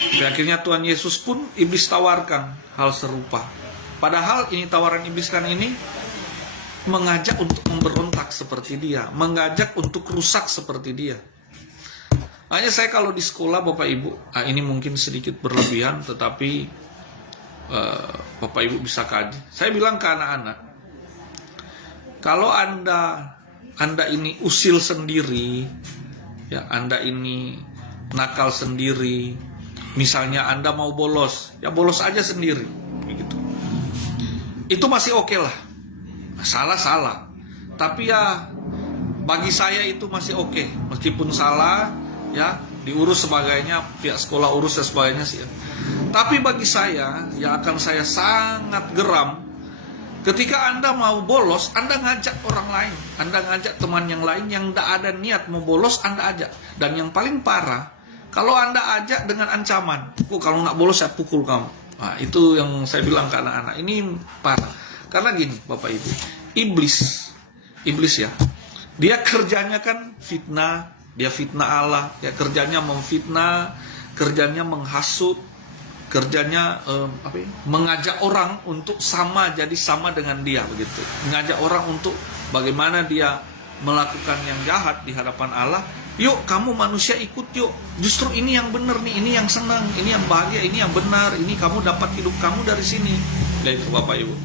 Tapi akhirnya Tuhan Yesus pun iblis tawarkan hal serupa. Padahal ini tawaran iblis kan ini mengajak untuk memberontak seperti dia, mengajak untuk rusak seperti dia. Hanya saya kalau di sekolah Bapak Ibu, ini mungkin sedikit berlebihan, tetapi Bapak Ibu bisa kaji. Saya bilang ke anak-anak, kalau anda ini usil sendiri, ya Anda ini nakal sendiri. Misalnya Anda mau bolos, ya bolos aja sendiri, begitu. itu masih oke lah. Salah, tapi ya bagi saya itu masih oke, meskipun salah ya, diurus sebagainya, pihak sekolah urus dan sebagainya sih ya. Tapi bagi saya yang akan saya sangat geram ketika Anda mau bolos, Anda ngajak orang lain, Anda ngajak teman yang lain yang tidak ada niat mau bolos, Anda ajak. Dan yang paling parah, kalau Anda ajak dengan ancaman, kalau nggak bolos saya pukul kamu. Nah, itu yang saya bilang ke anak-anak, ini parah. Karena gini Bapak Ibu, iblis ya, dia kerjanya kan fitnah, dia fitnah Allah, ya kerjanya memfitnah, kerjanya menghasut, kerjanya mengajak orang untuk jadi sama dengan dia begitu. Mengajak orang untuk bagaimana dia melakukan yang jahat di hadapan Allah. Yuk kamu manusia ikut yuk. Justru ini yang benar nih, ini yang senang, ini yang bahagia, ini yang benar, ini kamu dapat hidup kamu dari sini. Ya itu Bapak Ibu.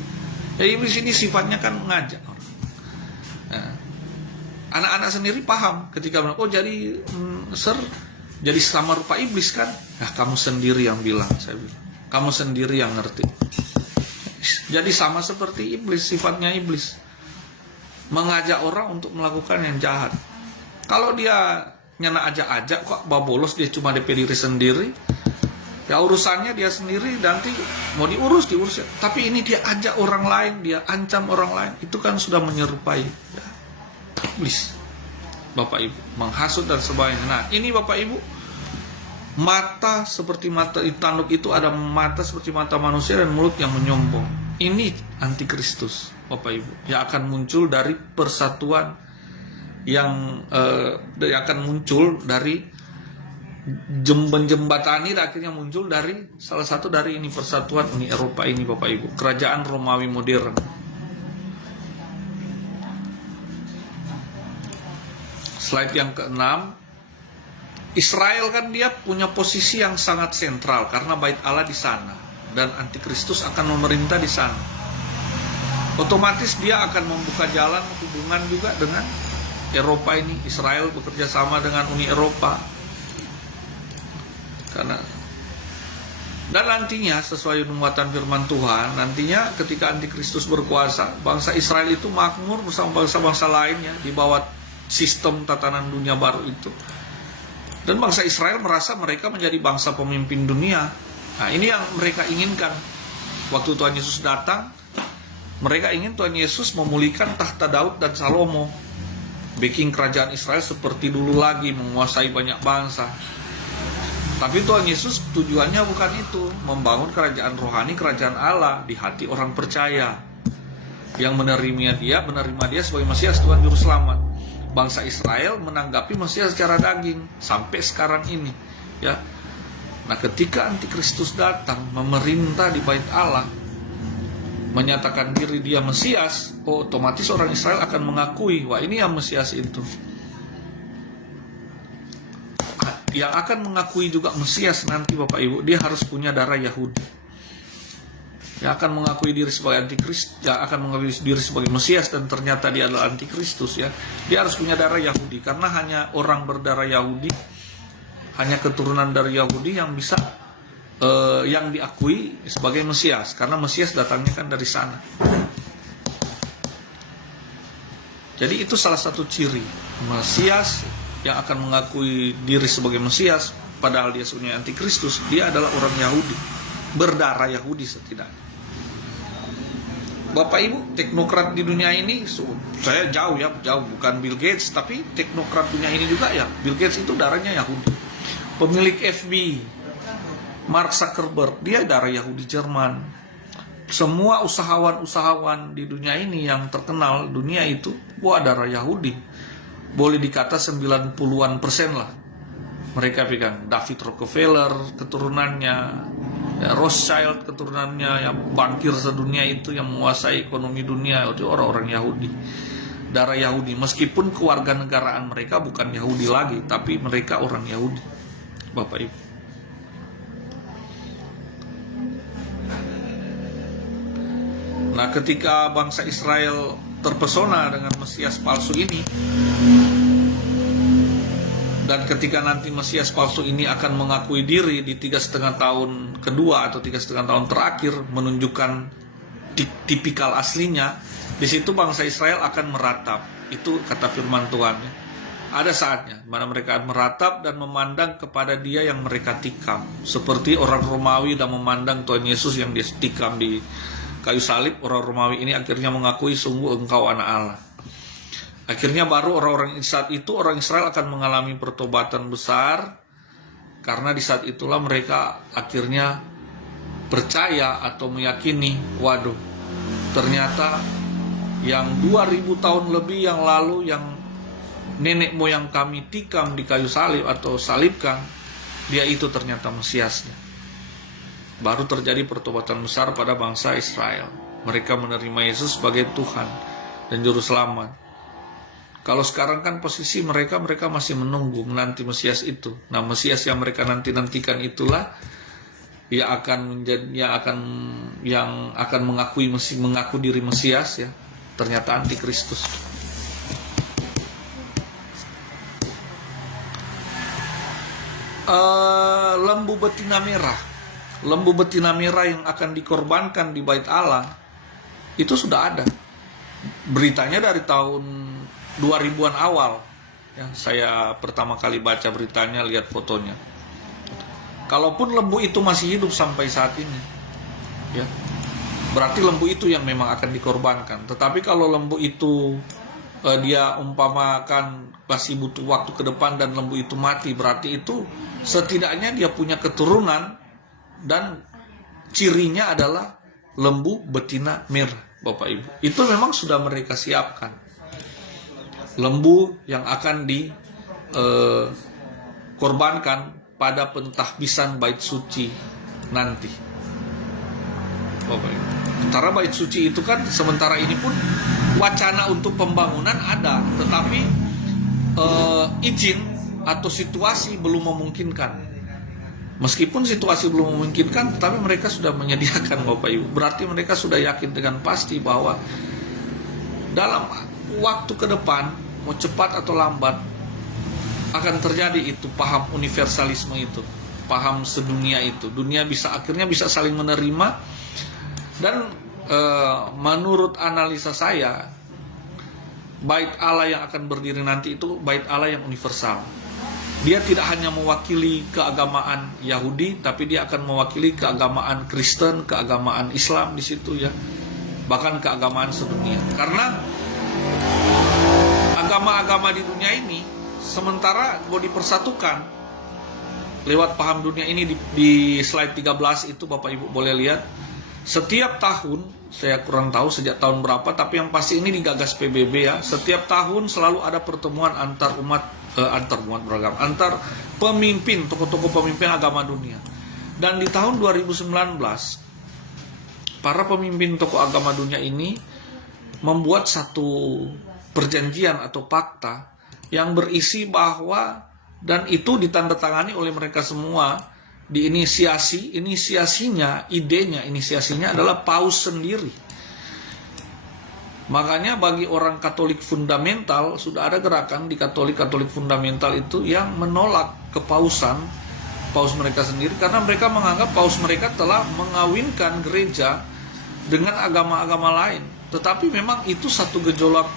Jadi di sini sifatnya kan mengajak orang. Nah, anak-anak sendiri paham ketika jadi jadi sama rupa iblis kan? Nah, kamu sendiri yang bilang, saya bilang. Kamu sendiri yang ngerti. Jadi sama seperti iblis, sifatnya iblis. Mengajak orang untuk melakukan yang jahat. Kalau dia nyana ajak-ajak kok bolos, dia cuma DP diri sendiri. Ya urusannya dia sendiri, nanti mau diurus ya. Tapi ini dia ajak orang lain, dia ancam orang lain. Itu kan sudah menyerupai ya, iblis. Bapak Ibu, menghasut dan sebagainya. Nah, ini Bapak Ibu, mata seperti mata tanduk itu, ada mata seperti mata manusia dan mulut yang menyombong. Ini antikristus, Bapak Ibu, yang akan muncul dari persatuan yang akan muncul dari menjembatani, akhirnya muncul dari salah satu dari ini persatuan Uni Eropa ini Bapak Ibu, kerajaan Romawi modern. Slide yang ke-6, Israel kan dia punya posisi yang sangat sentral karena bait Allah di sana dan antikristus akan memerintah di sana. Otomatis dia akan membuka jalan hubungan juga dengan Eropa ini. Israel bekerja sama dengan Uni Eropa. Dan nantinya sesuai nubuatan firman Tuhan, nantinya ketika antikristus berkuasa, bangsa Israel itu makmur bersama bangsa-bangsa lainnya di bawah sistem tatanan dunia baru itu. Dan bangsa Israel merasa mereka menjadi bangsa pemimpin dunia. Nah, ini yang mereka inginkan. Waktu Tuhan Yesus datang, mereka ingin Tuhan Yesus memulihkan tahta Daud dan Salomo, bikin kerajaan Israel seperti dulu lagi, menguasai banyak bangsa. Tapi Tuhan Yesus tujuannya bukan itu, membangun kerajaan rohani, kerajaan Allah di hati orang percaya yang menerima dia sebagai Mesias, Tuhan Juru Selamat. Bangsa Israel menanggapi Mesias secara daging sampai sekarang ini, ya. Nah, ketika antikristus datang memerintah di bait Allah, menyatakan diri dia Mesias, otomatis orang Israel akan mengakui, wah ini yang Mesias itu. Yang akan mengakui juga Mesias nanti Bapak Ibu, dia harus punya darah Yahudi. Yang akan mengakui diri sebagai antikristus, yang akan mengakui diri sebagai Mesias dan ternyata dia adalah antikristus, ya. Dia harus punya darah Yahudi, karena hanya orang berdarah Yahudi, hanya keturunan dari Yahudi yang bisa yang diakui sebagai Mesias, karena Mesias datangnya kan dari sana. Jadi itu salah satu ciri Mesias yang akan mengakui diri sebagai Mesias, padahal dia sebenarnya antikristus. Dia adalah orang Yahudi, berdarah Yahudi setidaknya. Bapak Ibu, teknokrat di dunia ini, saya jauh bukan Bill Gates, tapi teknokrat dunia ini juga ya. Bill Gates itu darahnya Yahudi. Pemilik FB, Mark Zuckerberg, dia darah Yahudi Jerman. Semua usahawan-usahawan di dunia ini yang terkenal dunia itu, darah Yahudi. Boleh dikata 90-an% lah mereka pegang. David Rockefeller keturunannya, ya, Rothschild keturunannya, yang bankir sedunia itu yang menguasai ekonomi dunia itu orang-orang Yahudi, darah Yahudi. Meskipun kewarganegaraan mereka bukan Yahudi lagi, tapi mereka orang Yahudi, Bapak Ibu. Nah, ketika bangsa Israel terpesona dengan Mesias palsu ini, dan ketika nanti Mesias palsu ini akan mengakui diri di 3,5 tahun kedua atau 3,5 tahun terakhir, menunjukkan tipikal aslinya, di situ bangsa Israel akan meratap. Itu kata firman Tuhan. Ada saatnya mana mereka akan meratap dan memandang kepada Dia yang mereka tikam, seperti orang Romawi dan memandang Tuhan Yesus yang ditikam di kayu salib. Orang Romawi ini akhirnya mengakui sungguh Engkau anak Allah. Akhirnya baru orang-orang saat itu orang Israel akan mengalami pertobatan besar, karena di saat itulah mereka akhirnya percaya atau meyakini, waduh, ternyata yang 2000 tahun lebih yang lalu yang nenek moyang kami tikam di kayu salib atau salibkan, dia itu ternyata Mesiasnya. Baru terjadi pertobatan besar pada bangsa Israel. Mereka menerima Yesus sebagai Tuhan dan Juru Selamat. Kalau sekarang kan posisi mereka masih menunggu menanti Mesias itu. Nah, Mesias yang mereka nantikan itulah yang akan mengaku diri Mesias, ya. Ternyata antikristus. Lembu betina merah. Lembu betina merah yang akan dikorbankan di Bait Allah itu sudah ada. Beritanya dari tahun 2000-an awal. Ya, saya pertama kali baca beritanya, lihat fotonya. Kalaupun lembu itu masih hidup sampai saat ini, ya, berarti lembu itu yang memang akan dikorbankan. Tetapi kalau lembu itu dia umpamakan masih butuh waktu ke depan dan lembu itu mati, berarti itu setidaknya dia punya keturunan dan cirinya adalah lembu betina merah, Bapak Ibu. Itu memang sudah mereka siapkan. Lembu yang akan dikorbankan pada pentahbisan bait suci nanti, Bapak Ibu. Sementara bait suci itu kan sementara ini pun wacana untuk pembangunan ada, tetapi izin atau situasi belum memungkinkan. Meskipun situasi belum memungkinkan, tetapi mereka sudah menyediakan, Bapak Ibu. Berarti mereka sudah yakin dengan pasti bahwa dalam waktu ke depan, mau cepat atau lambat, akan terjadi itu paham universalisme itu, paham sedunia itu. Dunia akhirnya bisa saling menerima. Dan menurut analisa saya, Bait Allah yang akan berdiri nanti itu Bait Allah yang universal. Dia tidak hanya mewakili keagamaan Yahudi, tapi dia akan mewakili keagamaan Kristen, keagamaan Islam di situ, ya, bahkan keagamaan sedunia. Karena agama-agama di dunia ini sementara mau dipersatukan lewat paham dunia ini. Di slide 13 itu Bapak Ibu boleh lihat, setiap tahun, saya kurang tahu sejak tahun berapa, tapi yang pasti ini digagas PBB, ya. Setiap tahun selalu ada pertemuan antar beragama, antar pemimpin, tokoh-tokoh pemimpin agama dunia. Dan di tahun 2019, para pemimpin tokoh agama dunia ini membuat satu perjanjian atau fakta yang berisi bahwa, dan itu ditandatangani oleh mereka semua, inisiasinya adalah Paus sendiri. Makanya bagi orang Katolik fundamental, sudah ada gerakan di Katolik fundamental itu yang menolak kepausan, paus mereka sendiri, karena mereka menganggap paus mereka telah mengawinkan gereja dengan agama-agama lain. Tetapi memang itu satu gejolak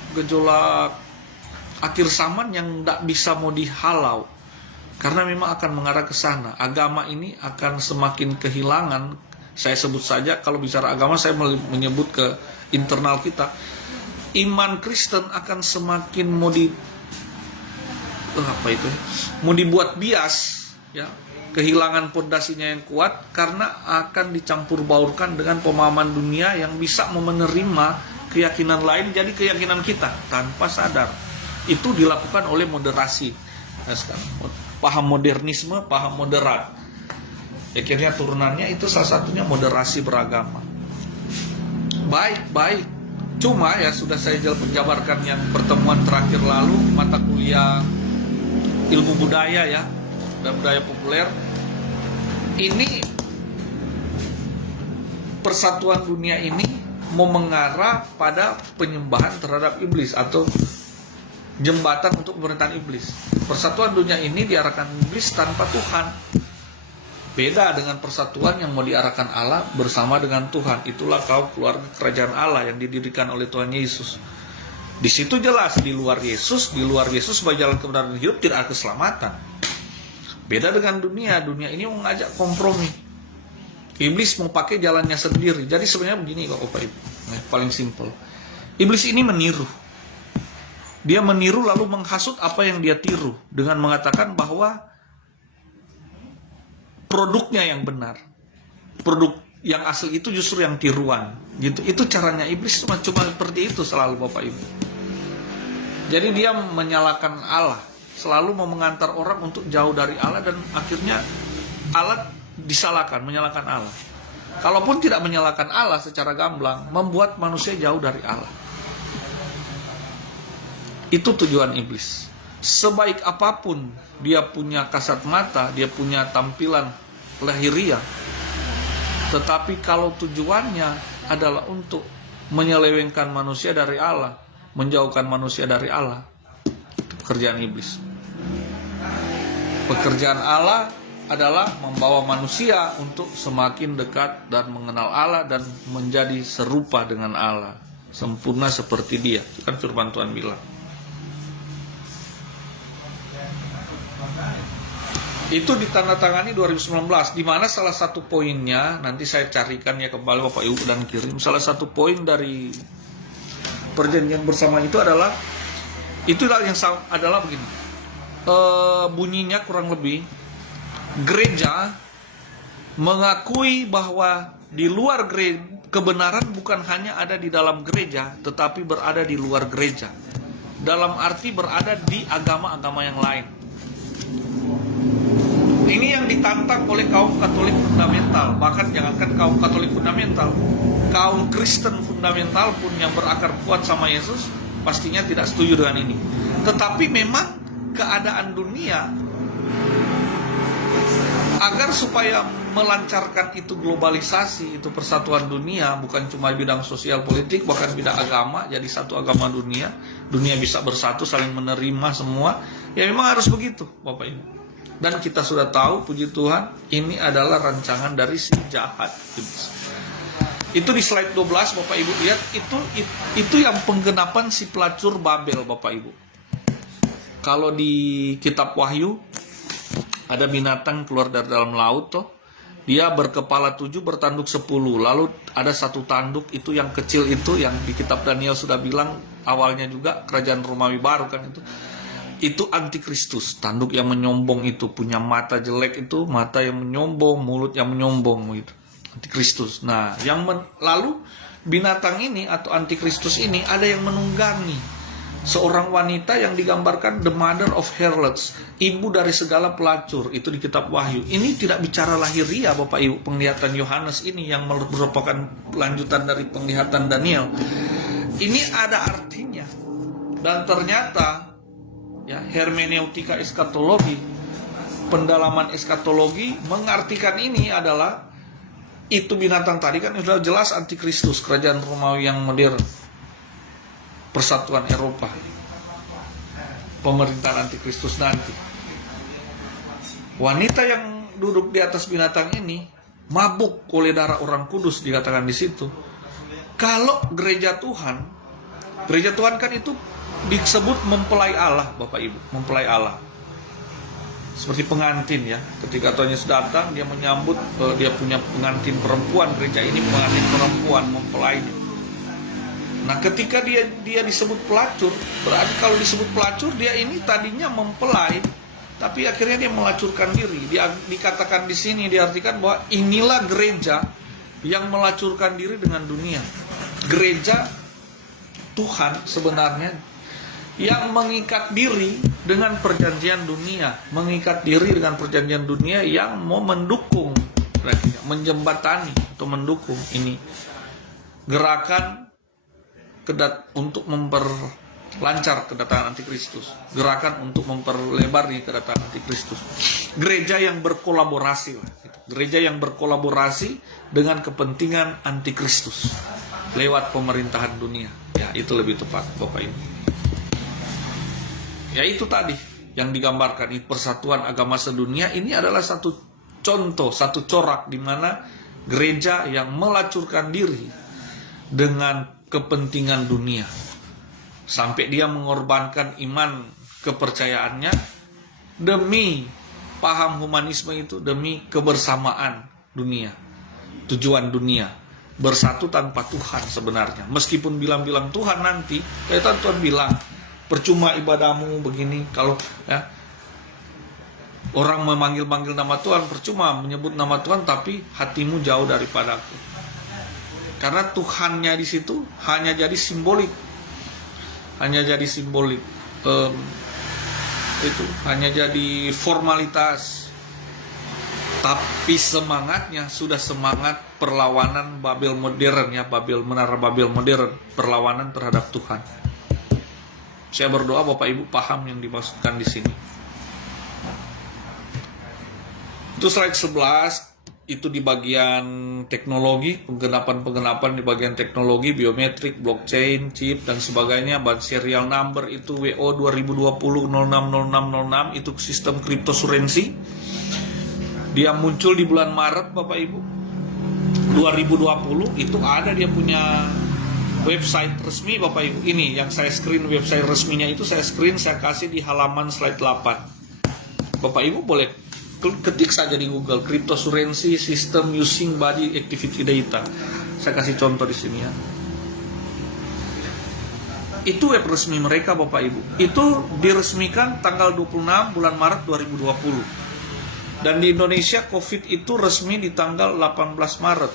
akhir zaman yang tidak bisa mau dihalau, karena memang akan mengarah ke sana. Agama ini akan semakin kehilangan. Saya sebut saja, kalau bicara agama saya menyebut ke internal kita. Iman Kristen akan semakin mau dibuat bias, ya, kehilangan pondasinya yang kuat, karena akan dicampur baurkan dengan pemahaman dunia yang bisa menerima keyakinan lain jadi keyakinan kita tanpa sadar. Itu dilakukan oleh moderasi. Nah, sekarang paham modernisme, paham moderat. Akhirnya turunannya itu salah satunya moderasi beragama. Baik. Cuma ya sudah saya jabarkan yang pertemuan terakhir lalu, mata kuliah ilmu budaya, ya, dan budaya populer. Ini persatuan dunia ini mau mengarah pada penyembahan terhadap iblis atau jembatan untuk pemerintahan iblis. Persatuan dunia ini diarahkan iblis tanpa Tuhan. Beda dengan persatuan yang mau diarahkan Allah bersama dengan Tuhan. Itulah kaum keluarga kerajaan Allah yang didirikan oleh Tuhan Yesus. Di situ jelas di luar Yesus sebagai jalan kebenaran dan hidup tidak ada keselamatan. Beda dengan dunia ini mengajak kompromi. Iblis mau pakai jalannya sendiri. Jadi sebenarnya begini kok Bapak Ibu, paling simpel. Iblis ini meniru. Dia meniru lalu menghasut apa yang dia tiru dengan mengatakan bahwa produknya yang benar. Produk yang asli itu justru yang tiruan. Gitu. Itu caranya iblis cuma seperti itu selalu Bapak Ibu. Jadi dia menyalahkan Allah, selalu mau mengantar orang untuk jauh dari Allah dan akhirnya Allah disalahkan, menyalahkan Allah. Kalaupun tidak menyalahkan Allah secara gamblang, membuat manusia jauh dari Allah. Itu tujuan iblis. Sebaik apapun dia punya kasat mata, dia punya tampilan lahiriah, tetapi kalau tujuannya adalah untuk menyelewengkan manusia dari Allah, menjauhkan manusia dari Allah, itu pekerjaan iblis. Pekerjaan Allah adalah membawa manusia untuk semakin dekat dan mengenal Allah dan menjadi serupa dengan Allah, sempurna seperti Dia. Itu kan firman Tuhan bilang. Itu ditandatangani 2019, di mana salah satu poinnya, nanti saya carikan ya kembali Bapak Ibu dan kirim. Salah satu poin dari perjanjian bersama itu adalah adalah begini. Bunyinya kurang lebih, gereja mengakui bahwa di luar kebenaran bukan hanya ada di dalam gereja, tetapi berada di luar gereja. Dalam arti berada di agama-agama yang lain. Ini yang ditantang oleh kaum Katolik fundamental. Bahkan jangankan kaum Katolik fundamental, kaum Kristen fundamental pun yang berakar kuat sama Yesus pastinya tidak setuju dengan ini. Tetapi memang keadaan dunia agar supaya melancarkan itu globalisasi, itu persatuan dunia, bukan cuma bidang sosial politik, bahkan bidang agama, jadi satu agama dunia bisa bersatu, saling menerima semua. Ya memang harus begitu Bapak Ibu. Dan kita sudah tahu, puji Tuhan, ini adalah rancangan dari si jahat. Itu di slide 12 Bapak Ibu lihat, itu yang penggenapan si pelacur Babel Bapak Ibu. Kalau di kitab Wahyu ada binatang keluar dari dalam laut toh. Dia berkepala 7, bertanduk 10. Lalu ada satu tanduk itu yang kecil itu, yang di kitab Daniel sudah bilang awalnya juga kerajaan Romawi baru kan itu. Itu antikristus, tanduk yang menyombong itu, punya mata jelek itu, mata yang menyombong, mulut yang menyombong gitu. Antikristus. Nah, lalu binatang ini atau antikristus ini ada yang menunggangi seorang wanita yang digambarkan the mother of harlots, ibu dari segala pelacur, itu di kitab Wahyu. Ini tidak bicara lahiriah Bapak Ibu, penglihatan Yohanes ini yang merupakan lanjutan dari penglihatan Daniel. Ini ada artinya. Dan ternyata ya, hermeneutika eskatologi, pendalaman eskatologi mengartikan ini adalah itu binatang tadi kan sudah jelas antikristus, kerajaan Romawi yang modern, persatuan Eropa, pemerintahan antikristus nanti. Wanita yang duduk di atas binatang ini mabuk oleh darah orang kudus, dikatakan di situ. Kalau gereja Tuhan kan itu disebut mempelai Allah Bapak Ibu, mempelai Allah. Seperti pengantin ya, ketika Tuhan Yesus datang dia menyambut, dia punya pengantin perempuan, gereja ini pengantin perempuan, mempelainya. Nah ketika dia disebut pelacur, berarti kalau disebut pelacur dia ini tadinya mempelai, tapi akhirnya dia melacurkan diri. Dia dikatakan di sini, diartikan bahwa inilah gereja yang melacurkan diri dengan dunia. Gereja Tuhan sebenarnya yang mengikat diri dengan perjanjian dunia, mengikat diri dengan perjanjian dunia yang mau mendukung, menjembatani atau mendukung ini gerakan untuk memperlancar kedatangan antikristus, gerakan untuk memperlebar kedatangan antikristus. Gereja yang berkolaborasi, gereja yang berkolaborasi dengan kepentingan antikristus lewat pemerintahan dunia. Ya, itu lebih tepat Bapak Ibu. Ya itu tadi yang digambarkan, persatuan agama sedunia ini adalah satu contoh, satu corak di mana gereja yang melacurkan diri dengan kepentingan dunia. Sampai dia mengorbankan iman kepercayaannya demi paham humanisme itu, demi kebersamaan dunia, tujuan dunia, bersatu tanpa Tuhan sebenarnya. Meskipun bilang-bilang Tuhan nanti, kayak Tuhan bilang, percuma ibadahmu begini, kalau ya, orang memanggil-manggil nama Tuhan, percuma menyebut nama Tuhan, tapi hatimu jauh daripadaku. Karena Tuhannya di situ hanya jadi simbolik, itu hanya jadi formalitas. Tapi semangatnya sudah semangat perlawanan Babel modern ya, menara Babel modern, perlawanan terhadap Tuhan. Saya berdoa Bapak Ibu paham yang dimaksudkan di sini. Itu slide 11. Itu di bagian teknologi, penggenapan di bagian teknologi, biometrik, blockchain, chip, dan sebagainya. Serial number itu WO 2020-060606, itu sistem kriptosurensi. Dia muncul di bulan Maret Bapak Ibu 2020, itu ada dia punya website resmi Bapak Ibu. Ini yang saya screen website resminya itu, saya kasih di halaman slide 8. Bapak Ibu boleh ketik saja di Google, cryptocurrency system using body activity data. Saya kasih contoh di sini ya. Itu web resmi mereka Bapak Ibu. Itu diresmikan tanggal 26 bulan Maret 2020. Dan di Indonesia COVID itu resmi di tanggal 18 Maret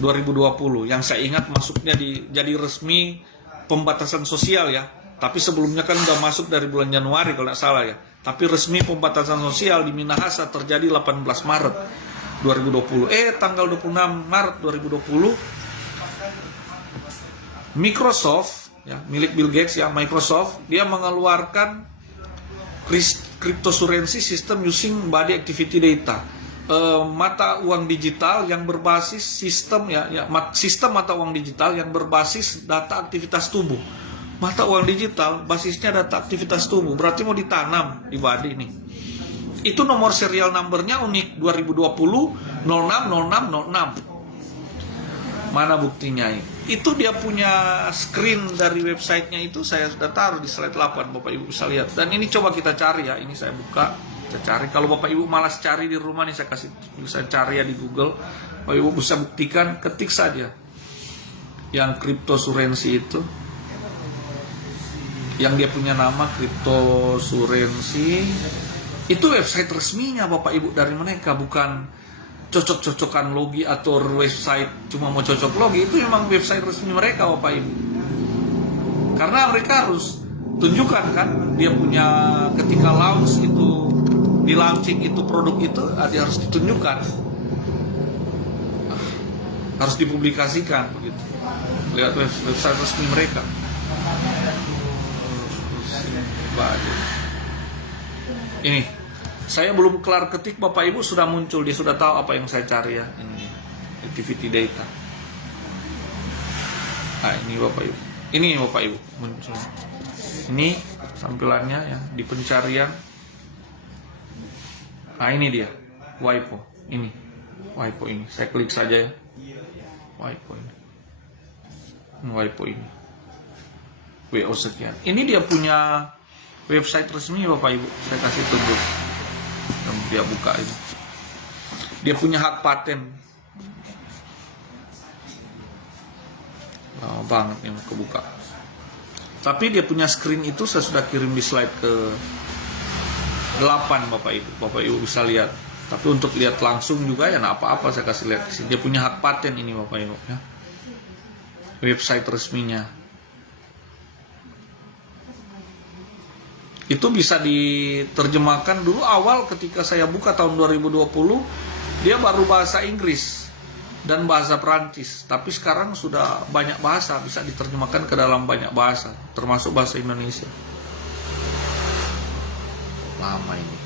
2020. Yang saya ingat masuknya jadi resmi pembatasan sosial ya. Tapi sebelumnya kan udah masuk dari bulan Januari kalau tidak salah ya. Tapi resmi pembatasan sosial di Minahasa terjadi 18 Maret 2020. Tanggal 26 Maret 2020 Microsoft ya, milik Bill Gates ya, Microsoft, dia mengeluarkan cryptocurrency system using body activity data. Mata uang digital yang berbasis sistem sistem mata uang digital yang berbasis data aktivitas tubuh. Mata uang digital basisnya data aktivitas tubuh, berarti mau ditanam di body ini. Itu nomor serial numbernya unik, 2020 060606. Mana buktinya ini? Itu dia punya screen dari websitenya, itu saya sudah taruh di slide 8, Bapak Ibu bisa lihat. Dan ini coba kita cari ya, ini saya buka, saya cari. Kalau Bapak Ibu malas cari di rumah nih, bisa cari ya di Google. Bapak Ibu bisa buktikan, ketik saja yang cryptocurrency itu, yang dia punya nama cryptocurrency. Itu website resminya Bapak Ibu dari mereka, bukan cocok-cocokan logi atau website cuma mau cocok logi. Itu memang website resmi mereka Bapak Ibu. Karena mereka harus tunjukkan kan, dia punya ketika launch itu, di launching itu produk itu, dia harus ditunjukkan, harus dipublikasikan begitu. Lihat website resmi mereka. Ini saya belum kelar ketik Bapak Ibu sudah muncul, dia sudah tahu apa yang saya cari ya. Ini activity data. Nah ini Bapak Ibu, ini Bapak Ibu muncul. Ini tampilannya ya di pencarian. Nah ini dia WIPO, ini WIPO ini. Saya klik saja ya, WIPO ini. WIPO ini WO sekian. Ini dia punya website resmi Bapak Ibu, saya kasih tunjuk dan dia buka ini. Dia punya hak paten. Lama banget yang kebuka. Tapi dia punya screen itu saya sudah kirim di slide ke 8 Bapak Ibu. Bapak Ibu bisa lihat. Tapi untuk lihat langsung juga ya enggak apa-apa, saya kasih lihat di sini. Dia punya hak paten ini Bapak Ibu ya. Website resminya. Itu bisa diterjemahkan. Dulu awal ketika saya buka tahun 2020, dia baru bahasa Inggris dan bahasa Perancis. Tapi sekarang sudah banyak bahasa, bisa diterjemahkan ke dalam banyak bahasa, termasuk bahasa Indonesia. Lama ini.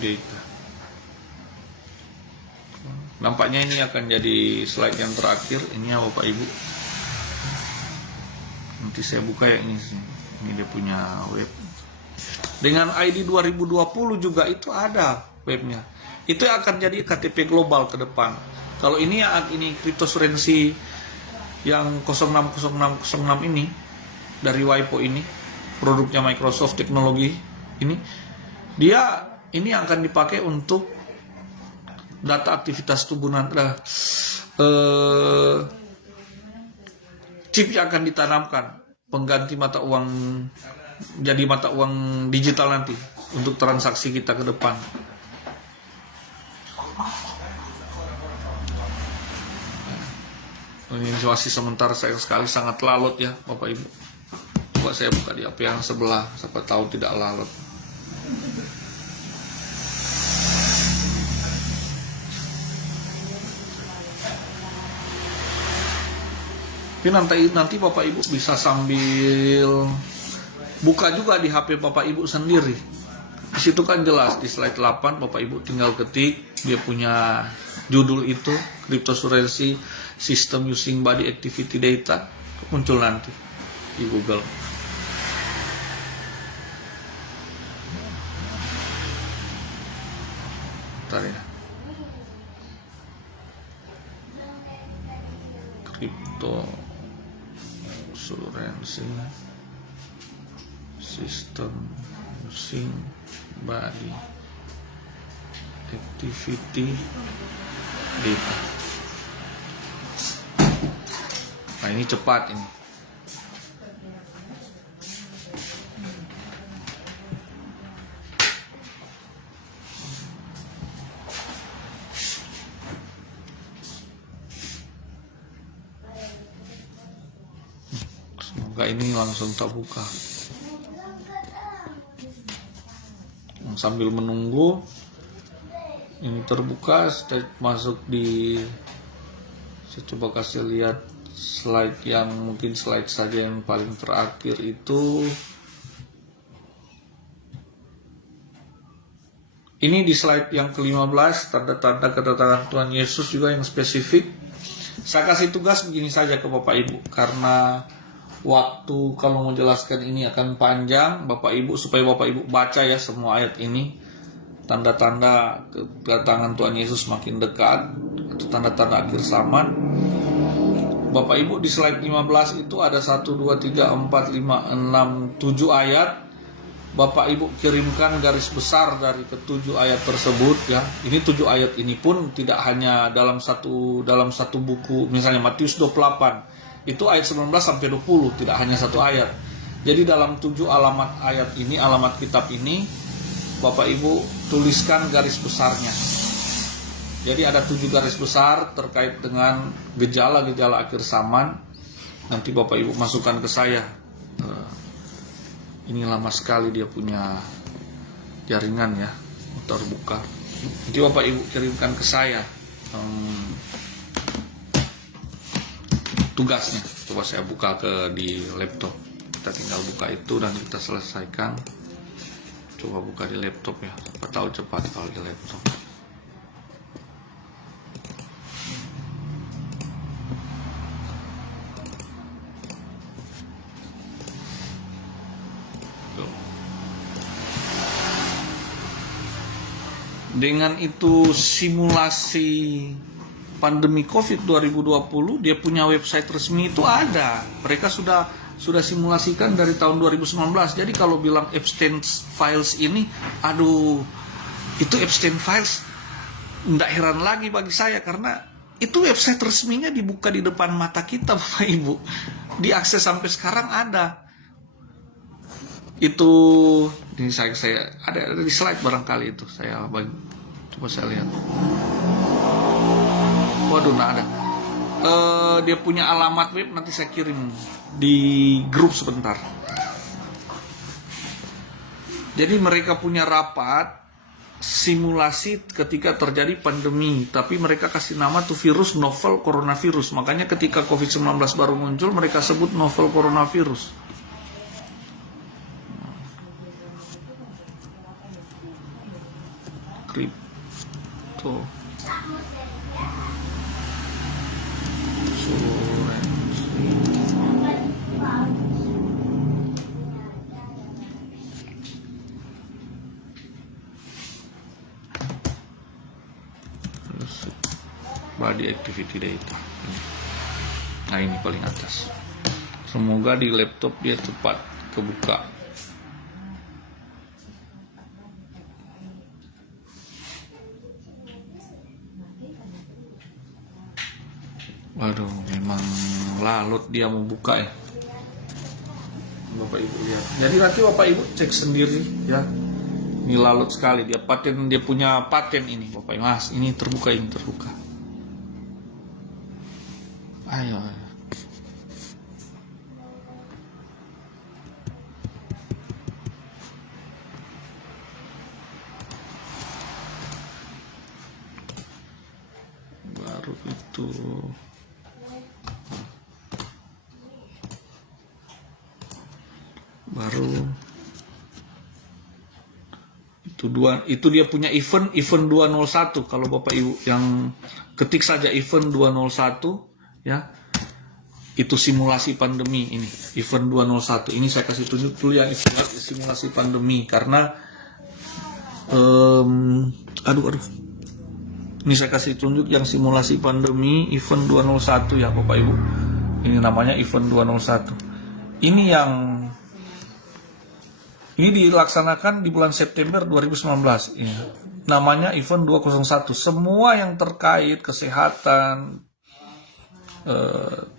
Data. Nampaknya ini akan jadi slide yang terakhir. Ini ya Bapak Ibu. Nanti saya buka ya ini sih. Ini dia punya web. Dengan ID 2020 juga itu ada webnya. Itu akan jadi KTP global ke depan. Kalau ini ya ini cryptocurrency yang 060606 ini dari WIPO ini, produknya Microsoft teknologi ini, dia ini akan dipakai untuk data aktivitas tubuh nanti. Chip yang akan ditanamkan pengganti mata uang, jadi mata uang digital nanti untuk transaksi kita ke depan. Ini situasi sementara saya sekali sangat lalot ya Bapak Ibu. Coba saya buka di HP yang sebelah, siapa tahu tidak lalot. Tapi nanti Bapak Ibu bisa sambil buka juga di HP Bapak Ibu sendiri. Di situ kan jelas di slide 8 Bapak Ibu tinggal ketik, dia punya judul itu cryptocurrency system using body activity data, muncul nanti di Google. Bentar ya. Cryptocurrency system using body activity data. Nah ini cepat ini. Semoga ini langsung terbuka. Sambil menunggu ini terbuka, saya masuk di, saya coba kasih lihat slide yang mungkin slide saja yang paling terakhir itu. Ini di slide yang ke-15, tanda-tanda kedatangan Tuhan Yesus juga yang spesifik. Saya kasih tugas begini saja ke Bapak Ibu, karena waktu kalau mau jelaskan ini akan panjang Bapak Ibu, supaya Bapak Ibu baca ya semua ayat ini. Tanda-tanda kedatangan Tuhan Yesus makin dekat, atau tanda-tanda akhir zaman. Bapak Ibu di slide 15 itu ada 1, 2, 3, 4, 5, 6, 7 ayat. Bapak Ibu kirimkan garis besar dari ke-7 ayat tersebut ya. Ini 7 ayat ini pun tidak hanya dalam satu buku, misalnya Matius 28. Itu ayat 19 sampai 20, tidak hanya satu ayat. Jadi dalam 7 alamat ayat ini, alamat kitab ini, Bapak Ibu tuliskan garis besarnya. Jadi ada 7 garis besar terkait dengan gejala-gejala akhir zaman. Nanti Bapak Ibu masukkan ke saya. Ini lama sekali dia punya jaringan ya, terbuka. Nanti Bapak Ibu kirimkan ke saya tugasnya. Coba saya buka di laptop. Kita tinggal buka itu dan kita selesaikan. Coba buka di laptop ya. Siapa tahu cepat kalau di laptop. Dengan itu simulasi pandemi COVID 2020, dia punya website resmi itu ada. Mereka sudah simulasikan dari tahun 2019. Jadi kalau bilang Epstein Files ini, aduh, itu Epstein Files, tidak heran lagi bagi saya karena itu website resminya dibuka di depan mata kita, Bapak Ibu. Diakses sampai sekarang ada. Itu ini saya ada di slide barangkali itu saya bagi, coba saya lihat. Waduh, nah ada. Dia punya alamat web, nanti saya kirim di grup sebentar. Jadi mereka punya rapat simulasi ketika terjadi pandemi, tapi mereka kasih nama tuh virus novel coronavirus. Makanya ketika COVID-19 baru muncul, mereka sebut novel coronavirus. Crypto Body activity data. Nah, ini paling atas. Semoga di laptop dia cepat kebuka. Waduh, memang lalut dia mau buka ya. Bapak Ibu lihat. Jadi nanti Bapak Ibu cek sendiri ya. Ini lalut sekali dia punya paten ini Bapak Ibu. Mas, ini terbuka. Ayo. Baru itu. Itu dia punya event 201. Kalau Bapak Ibu yang ketik saja event 201 ya, itu simulasi pandemi. Ini event 201 ini saya kasih tunjuk dulu yang simulasi pandemi karena ini saya kasih tunjuk yang simulasi pandemi event 201 ya Bapak Ibu. Ini namanya event 201. Ini dilaksanakan di bulan September 2019 ya. Namanya event 201. Semua yang terkait kesehatan,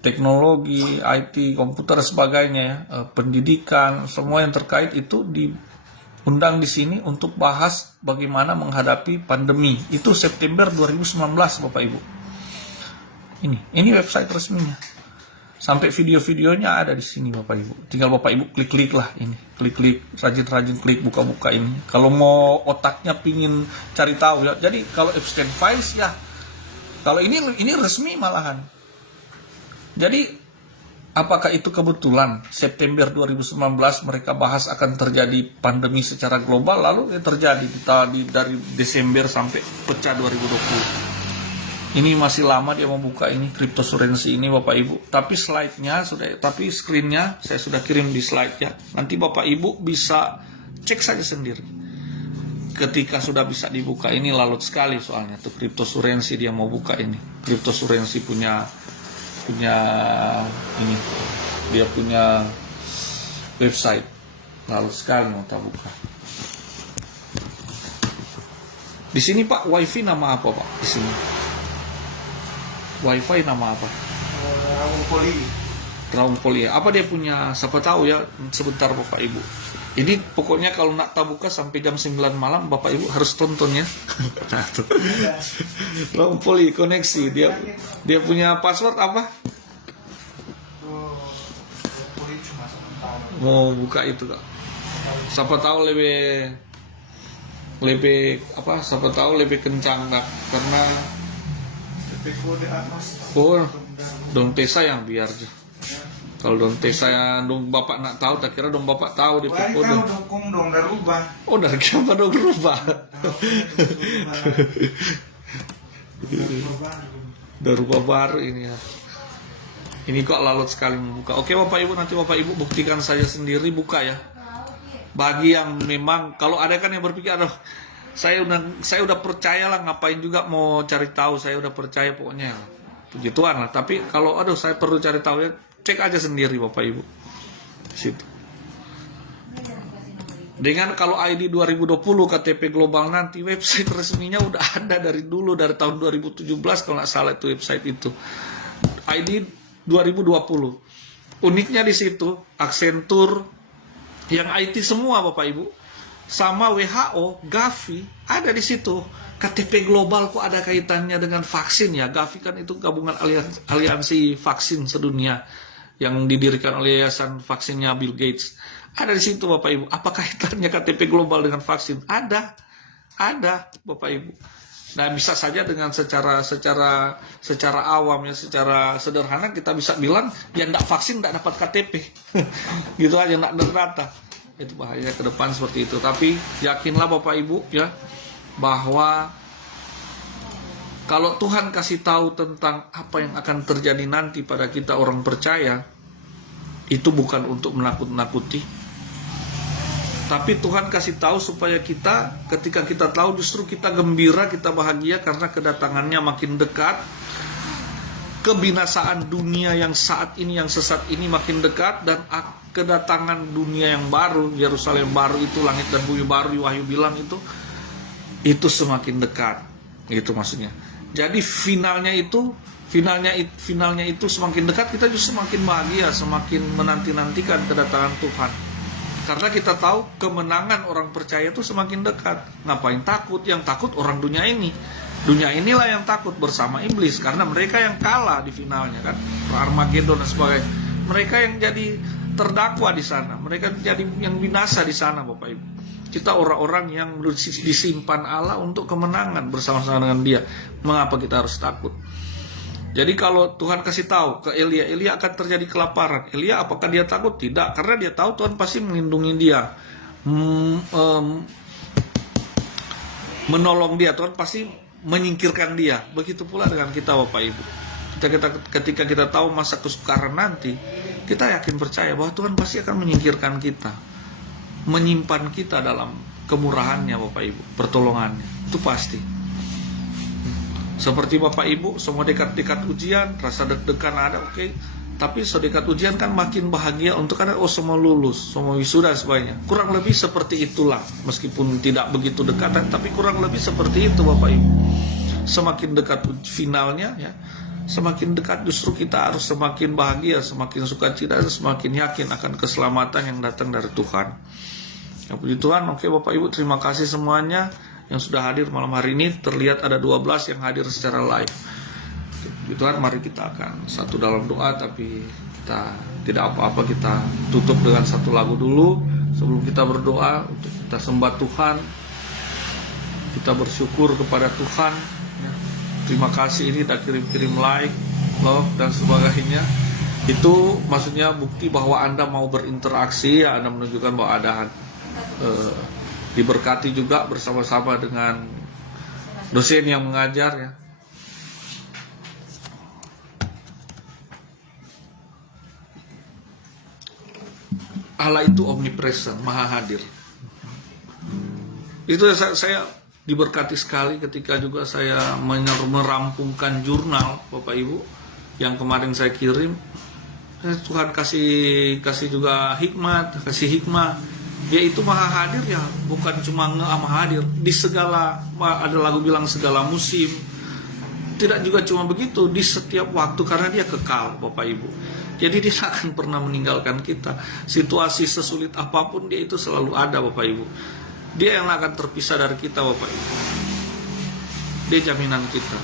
teknologi, IT, komputer sebagainya ya, pendidikan, semua yang terkait itu diundang di sini untuk bahas bagaimana menghadapi pandemi. Itu September 2019 Bapak Ibu. Ini website resminya. Sampai video-videonya ada di sini Bapak Ibu. Tinggal Bapak Ibu klik-klik lah ini. Klik-klik, rajin-rajin klik, buka-buka ini. Kalau mau otaknya pingin cari tahu ya. Jadi kalau abstain files ya. Kalau ini resmi malahan. Jadi apakah itu kebetulan September 2019 mereka bahas akan terjadi pandemi secara global, lalu terjadi dari Desember sampai pecah 2020. Ini masih lama dia membuka ini cryptocurrency ini Bapak Ibu. Tapi screennya saya sudah kirim di slide ya. Nanti Bapak Ibu bisa cek saja sendiri. Ketika sudah bisa dibuka ini lalut sekali soalnya tuh cryptocurrency dia mau buka ini. Cryptocurrency punya ini. Dia punya website. Lalut sekali mau buka. Di sini Pak, WiFi nama apa Pak? Di sini. WiFi nama apa? Raung Poli. Apa dia punya? Siapa tahu ya. Sebentar Bapak Ibu. Ini pokoknya kalau nak buka sampai jam 9 malam Bapak Ibu harus tonton ya. Nah, tuh. Raung Poli koneksi. Dia punya password apa? Mau buka itu Kak. Siapa tahu lebih apa? Siapa tahu lebih kencang Kak. Karena dong tesa yang biar aja. Kalau dong tesa yang dong Bapak nak tahu, tak kira dong Bapak tahu di kode. Dong udah rubah. Oh, dari siapa dong rubah? Udah rubah baru ini ya. Ini kok lalut sekali membuka. Oke Bapak Ibu, nanti Bapak Ibu buktikan saja sendiri buka ya. Bagi yang memang kalau ada kan yang berpikir aduh saya udah percaya lah, ngapain juga mau cari tahu, saya udah percaya pokoknya puji Tuhan lah. Tapi kalau aduh saya perlu cari tahu ya, cek aja sendiri Bapak Ibu situ. Dengan kalau ID 2020 KTP global nanti website resminya udah ada dari dulu, dari tahun 2017 kalau nggak salah itu website itu. ID 2020. Uniknya di situ Accenture yang IT semua Bapak Ibu. Sama WHO, Gavi ada di situ. KTP global kok ada kaitannya dengan vaksin ya. Gavi kan itu gabungan aliansi vaksin sedunia yang didirikan oleh yayasan vaksinnya Bill Gates. Ada di situ Bapak Ibu. Apa kaitannya KTP global dengan vaksin? Ada Bapak Ibu. Nah bisa saja dengan secara awam ya, secara sederhana kita bisa bilang yang tidak vaksin tidak dapat KTP. Gitu aja, tidak terdata. Itu bahaya ke depan seperti itu. Tapi yakinlah Bapak Ibu ya bahwa Kalau Tuhan kasih tahu tentang apa yang akan terjadi nanti pada kita orang percaya, itu bukan untuk menakut-nakuti. Tapi Tuhan kasih tahu supaya kita, ketika kita tahu, justru kita gembira, kita bahagia karena kedatangannya makin dekat. Kebinasaan dunia yang saat ini, yang sesat ini makin dekat, dan kedatangan dunia yang baru, Yerusalem baru itu, langit dan bumi baru, Wahyu bilang itu semakin dekat. Itu maksudnya. Jadi finalnya itu semakin dekat, kita justru semakin bahagia, semakin menanti-nantikan kedatangan Tuhan. Karena kita tahu kemenangan orang percaya itu semakin dekat. Ngapain takut? Yang takut orang dunia ini. Dunia inilah yang takut bersama iblis, karena mereka yang kalah di finalnya kan, Armageddon dan sebagainya. Mereka yang jadi terdakwa di sana, mereka jadi yang binasa di sana, Bapak Ibu. Kita orang-orang yang disimpan Allah untuk kemenangan bersama-sama dengan Dia. Mengapa kita harus takut? Jadi kalau Tuhan kasih tahu ke Elia akan terjadi kelaparan, Elia apakah dia takut? Tidak, karena dia tahu Tuhan pasti melindungi dia, menolong dia, Tuhan pasti menyingkirkan dia. Begitu pula dengan kita, Bapak Ibu. Ketika kita tahu masa kesukaran nanti, kita yakin percaya bahwa Tuhan pasti akan menyingkirkan kita, menyimpan kita dalam kemurahannya, Bapak Ibu, pertolongannya. Itu pasti. Seperti Bapak Ibu, semua dekat-dekat ujian, rasa deg-degan ada, oke. Tapi sedekat ujian kan makin bahagia untuk karena semua lulus, semua wisuda sebagainya. Kurang lebih seperti itulah, meskipun tidak begitu dekat, tapi kurang lebih seperti itu, Bapak Ibu. Semakin dekat finalnya, ya, semakin dekat justru kita harus semakin bahagia, semakin sukacita, semakin yakin akan keselamatan yang datang dari Tuhan. Ya, puji Tuhan. Oke Bapak Ibu, terima kasih semuanya yang sudah hadir malam hari ini. Terlihat ada 12 yang hadir secara live. Puji Tuhan, mari kita akan satu dalam doa, tapi kita tidak apa-apa, kita tutup dengan satu lagu dulu sebelum kita berdoa untuk kita sembah Tuhan, kita bersyukur kepada Tuhan. Ya, terima kasih, ini udah kirim-kirim like, love dan sebagainya. Itu maksudnya bukti bahwa Anda mau berinteraksi, ya, Anda menunjukkan bahwa ada diberkati juga bersama-sama dengan dosen yang mengajar, ya. Allah itu omnipresent, maha hadir. Itu saya diberkati sekali ketika juga saya merampungkan jurnal, Bapak Ibu, yang kemarin saya kirim. Tuhan kasih juga kasih hikmah. Dia itu maha hadir, ya, bukan cuma maha hadir di segala, ada lagu bilang segala musim. Tidak juga cuma begitu, di setiap waktu, karena dia kekal, Bapak Ibu. Jadi dia akan pernah meninggalkan kita. Situasi sesulit apapun, dia itu selalu ada, Bapak Ibu. Dia yang akan terpisah dari kita, Bapak Ibu. Dia jaminan kita.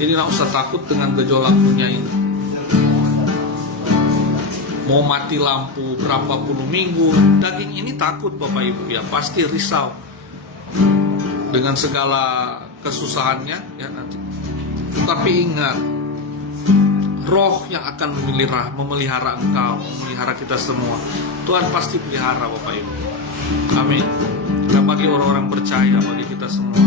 Jadi tidak usah takut dengan gejolak dunia ini. Mau mati lampu berapa puluh minggu, daging ini takut, Bapak Ibu, ya, pasti risau dengan segala kesusahannya, ya, nanti. Tapi ingat, Roh yang akan memelihara engkau, memelihara kita semua. Tuhan pasti pelihara, Bapak Ibu. Amin. Dan bagi orang-orang percaya, bagi kita semua.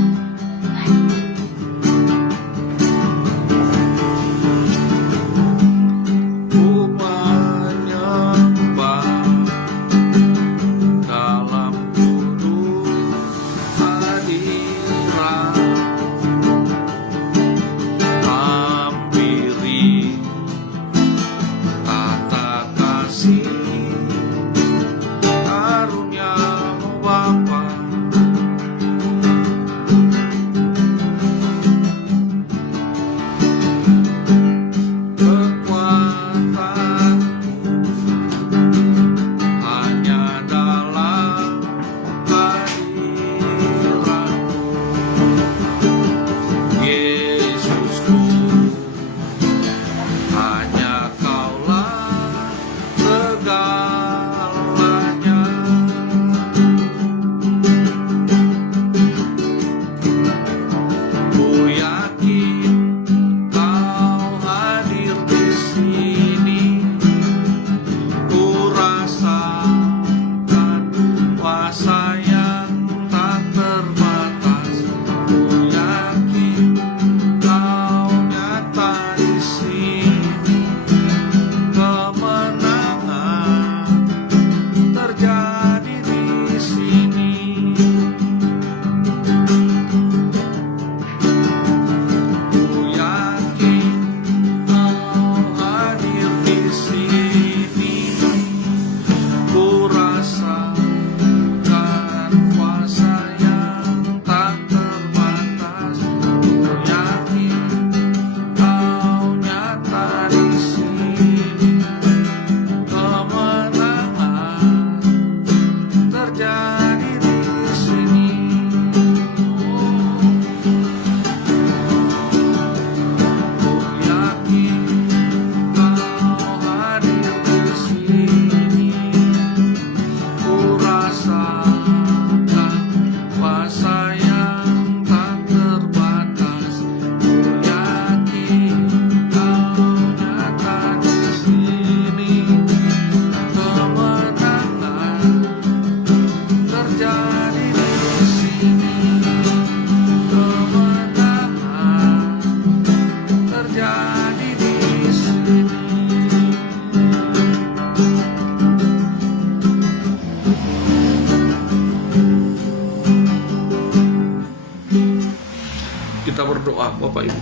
Kita berdoa, Bapak Ibu.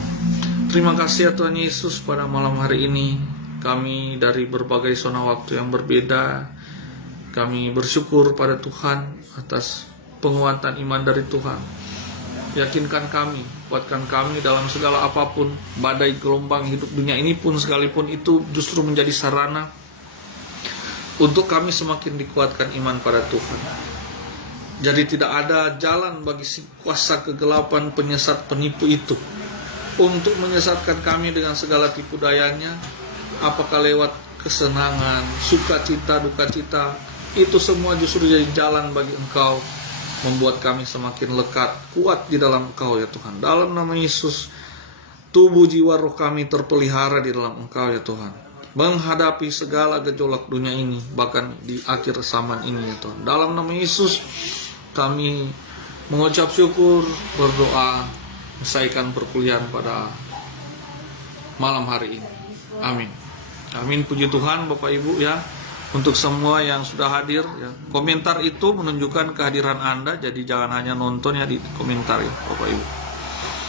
Terima kasih ya Tuhan Yesus, pada malam hari ini kami dari berbagai zona waktu yang berbeda, kami bersyukur pada Tuhan atas penguatan iman dari Tuhan. Yakinkan kami, kuatkan kami dalam segala apapun, badai gelombang hidup dunia ini pun sekalipun itu justru menjadi sarana untuk kami semakin dikuatkan iman pada Tuhan. Jadi tidak ada jalan bagi si kuasa kegelapan, penyesat, penipu itu untuk menyesatkan kami dengan segala tipu dayanya, apakah lewat kesenangan, sukacita, dukacita, itu semua justru jadi jalan bagi Engkau, membuat kami semakin lekat, kuat di dalam Engkau ya Tuhan. Dalam nama Yesus, tubuh jiwa roh kami terpelihara di dalam Engkau ya Tuhan, menghadapi segala gejolak dunia ini, bahkan di akhir zaman ini ya Tuhan. Dalam nama Yesus, kami mengucap syukur, berdoa, selesaikan perkuliahan pada malam hari ini. Amin. Amin. Puji Tuhan Bapak Ibu ya. Untuk semua yang sudah hadir ya. Komentar itu menunjukkan kehadiran Anda, jadi jangan hanya nonton ya di komentar ya Bapak Ibu.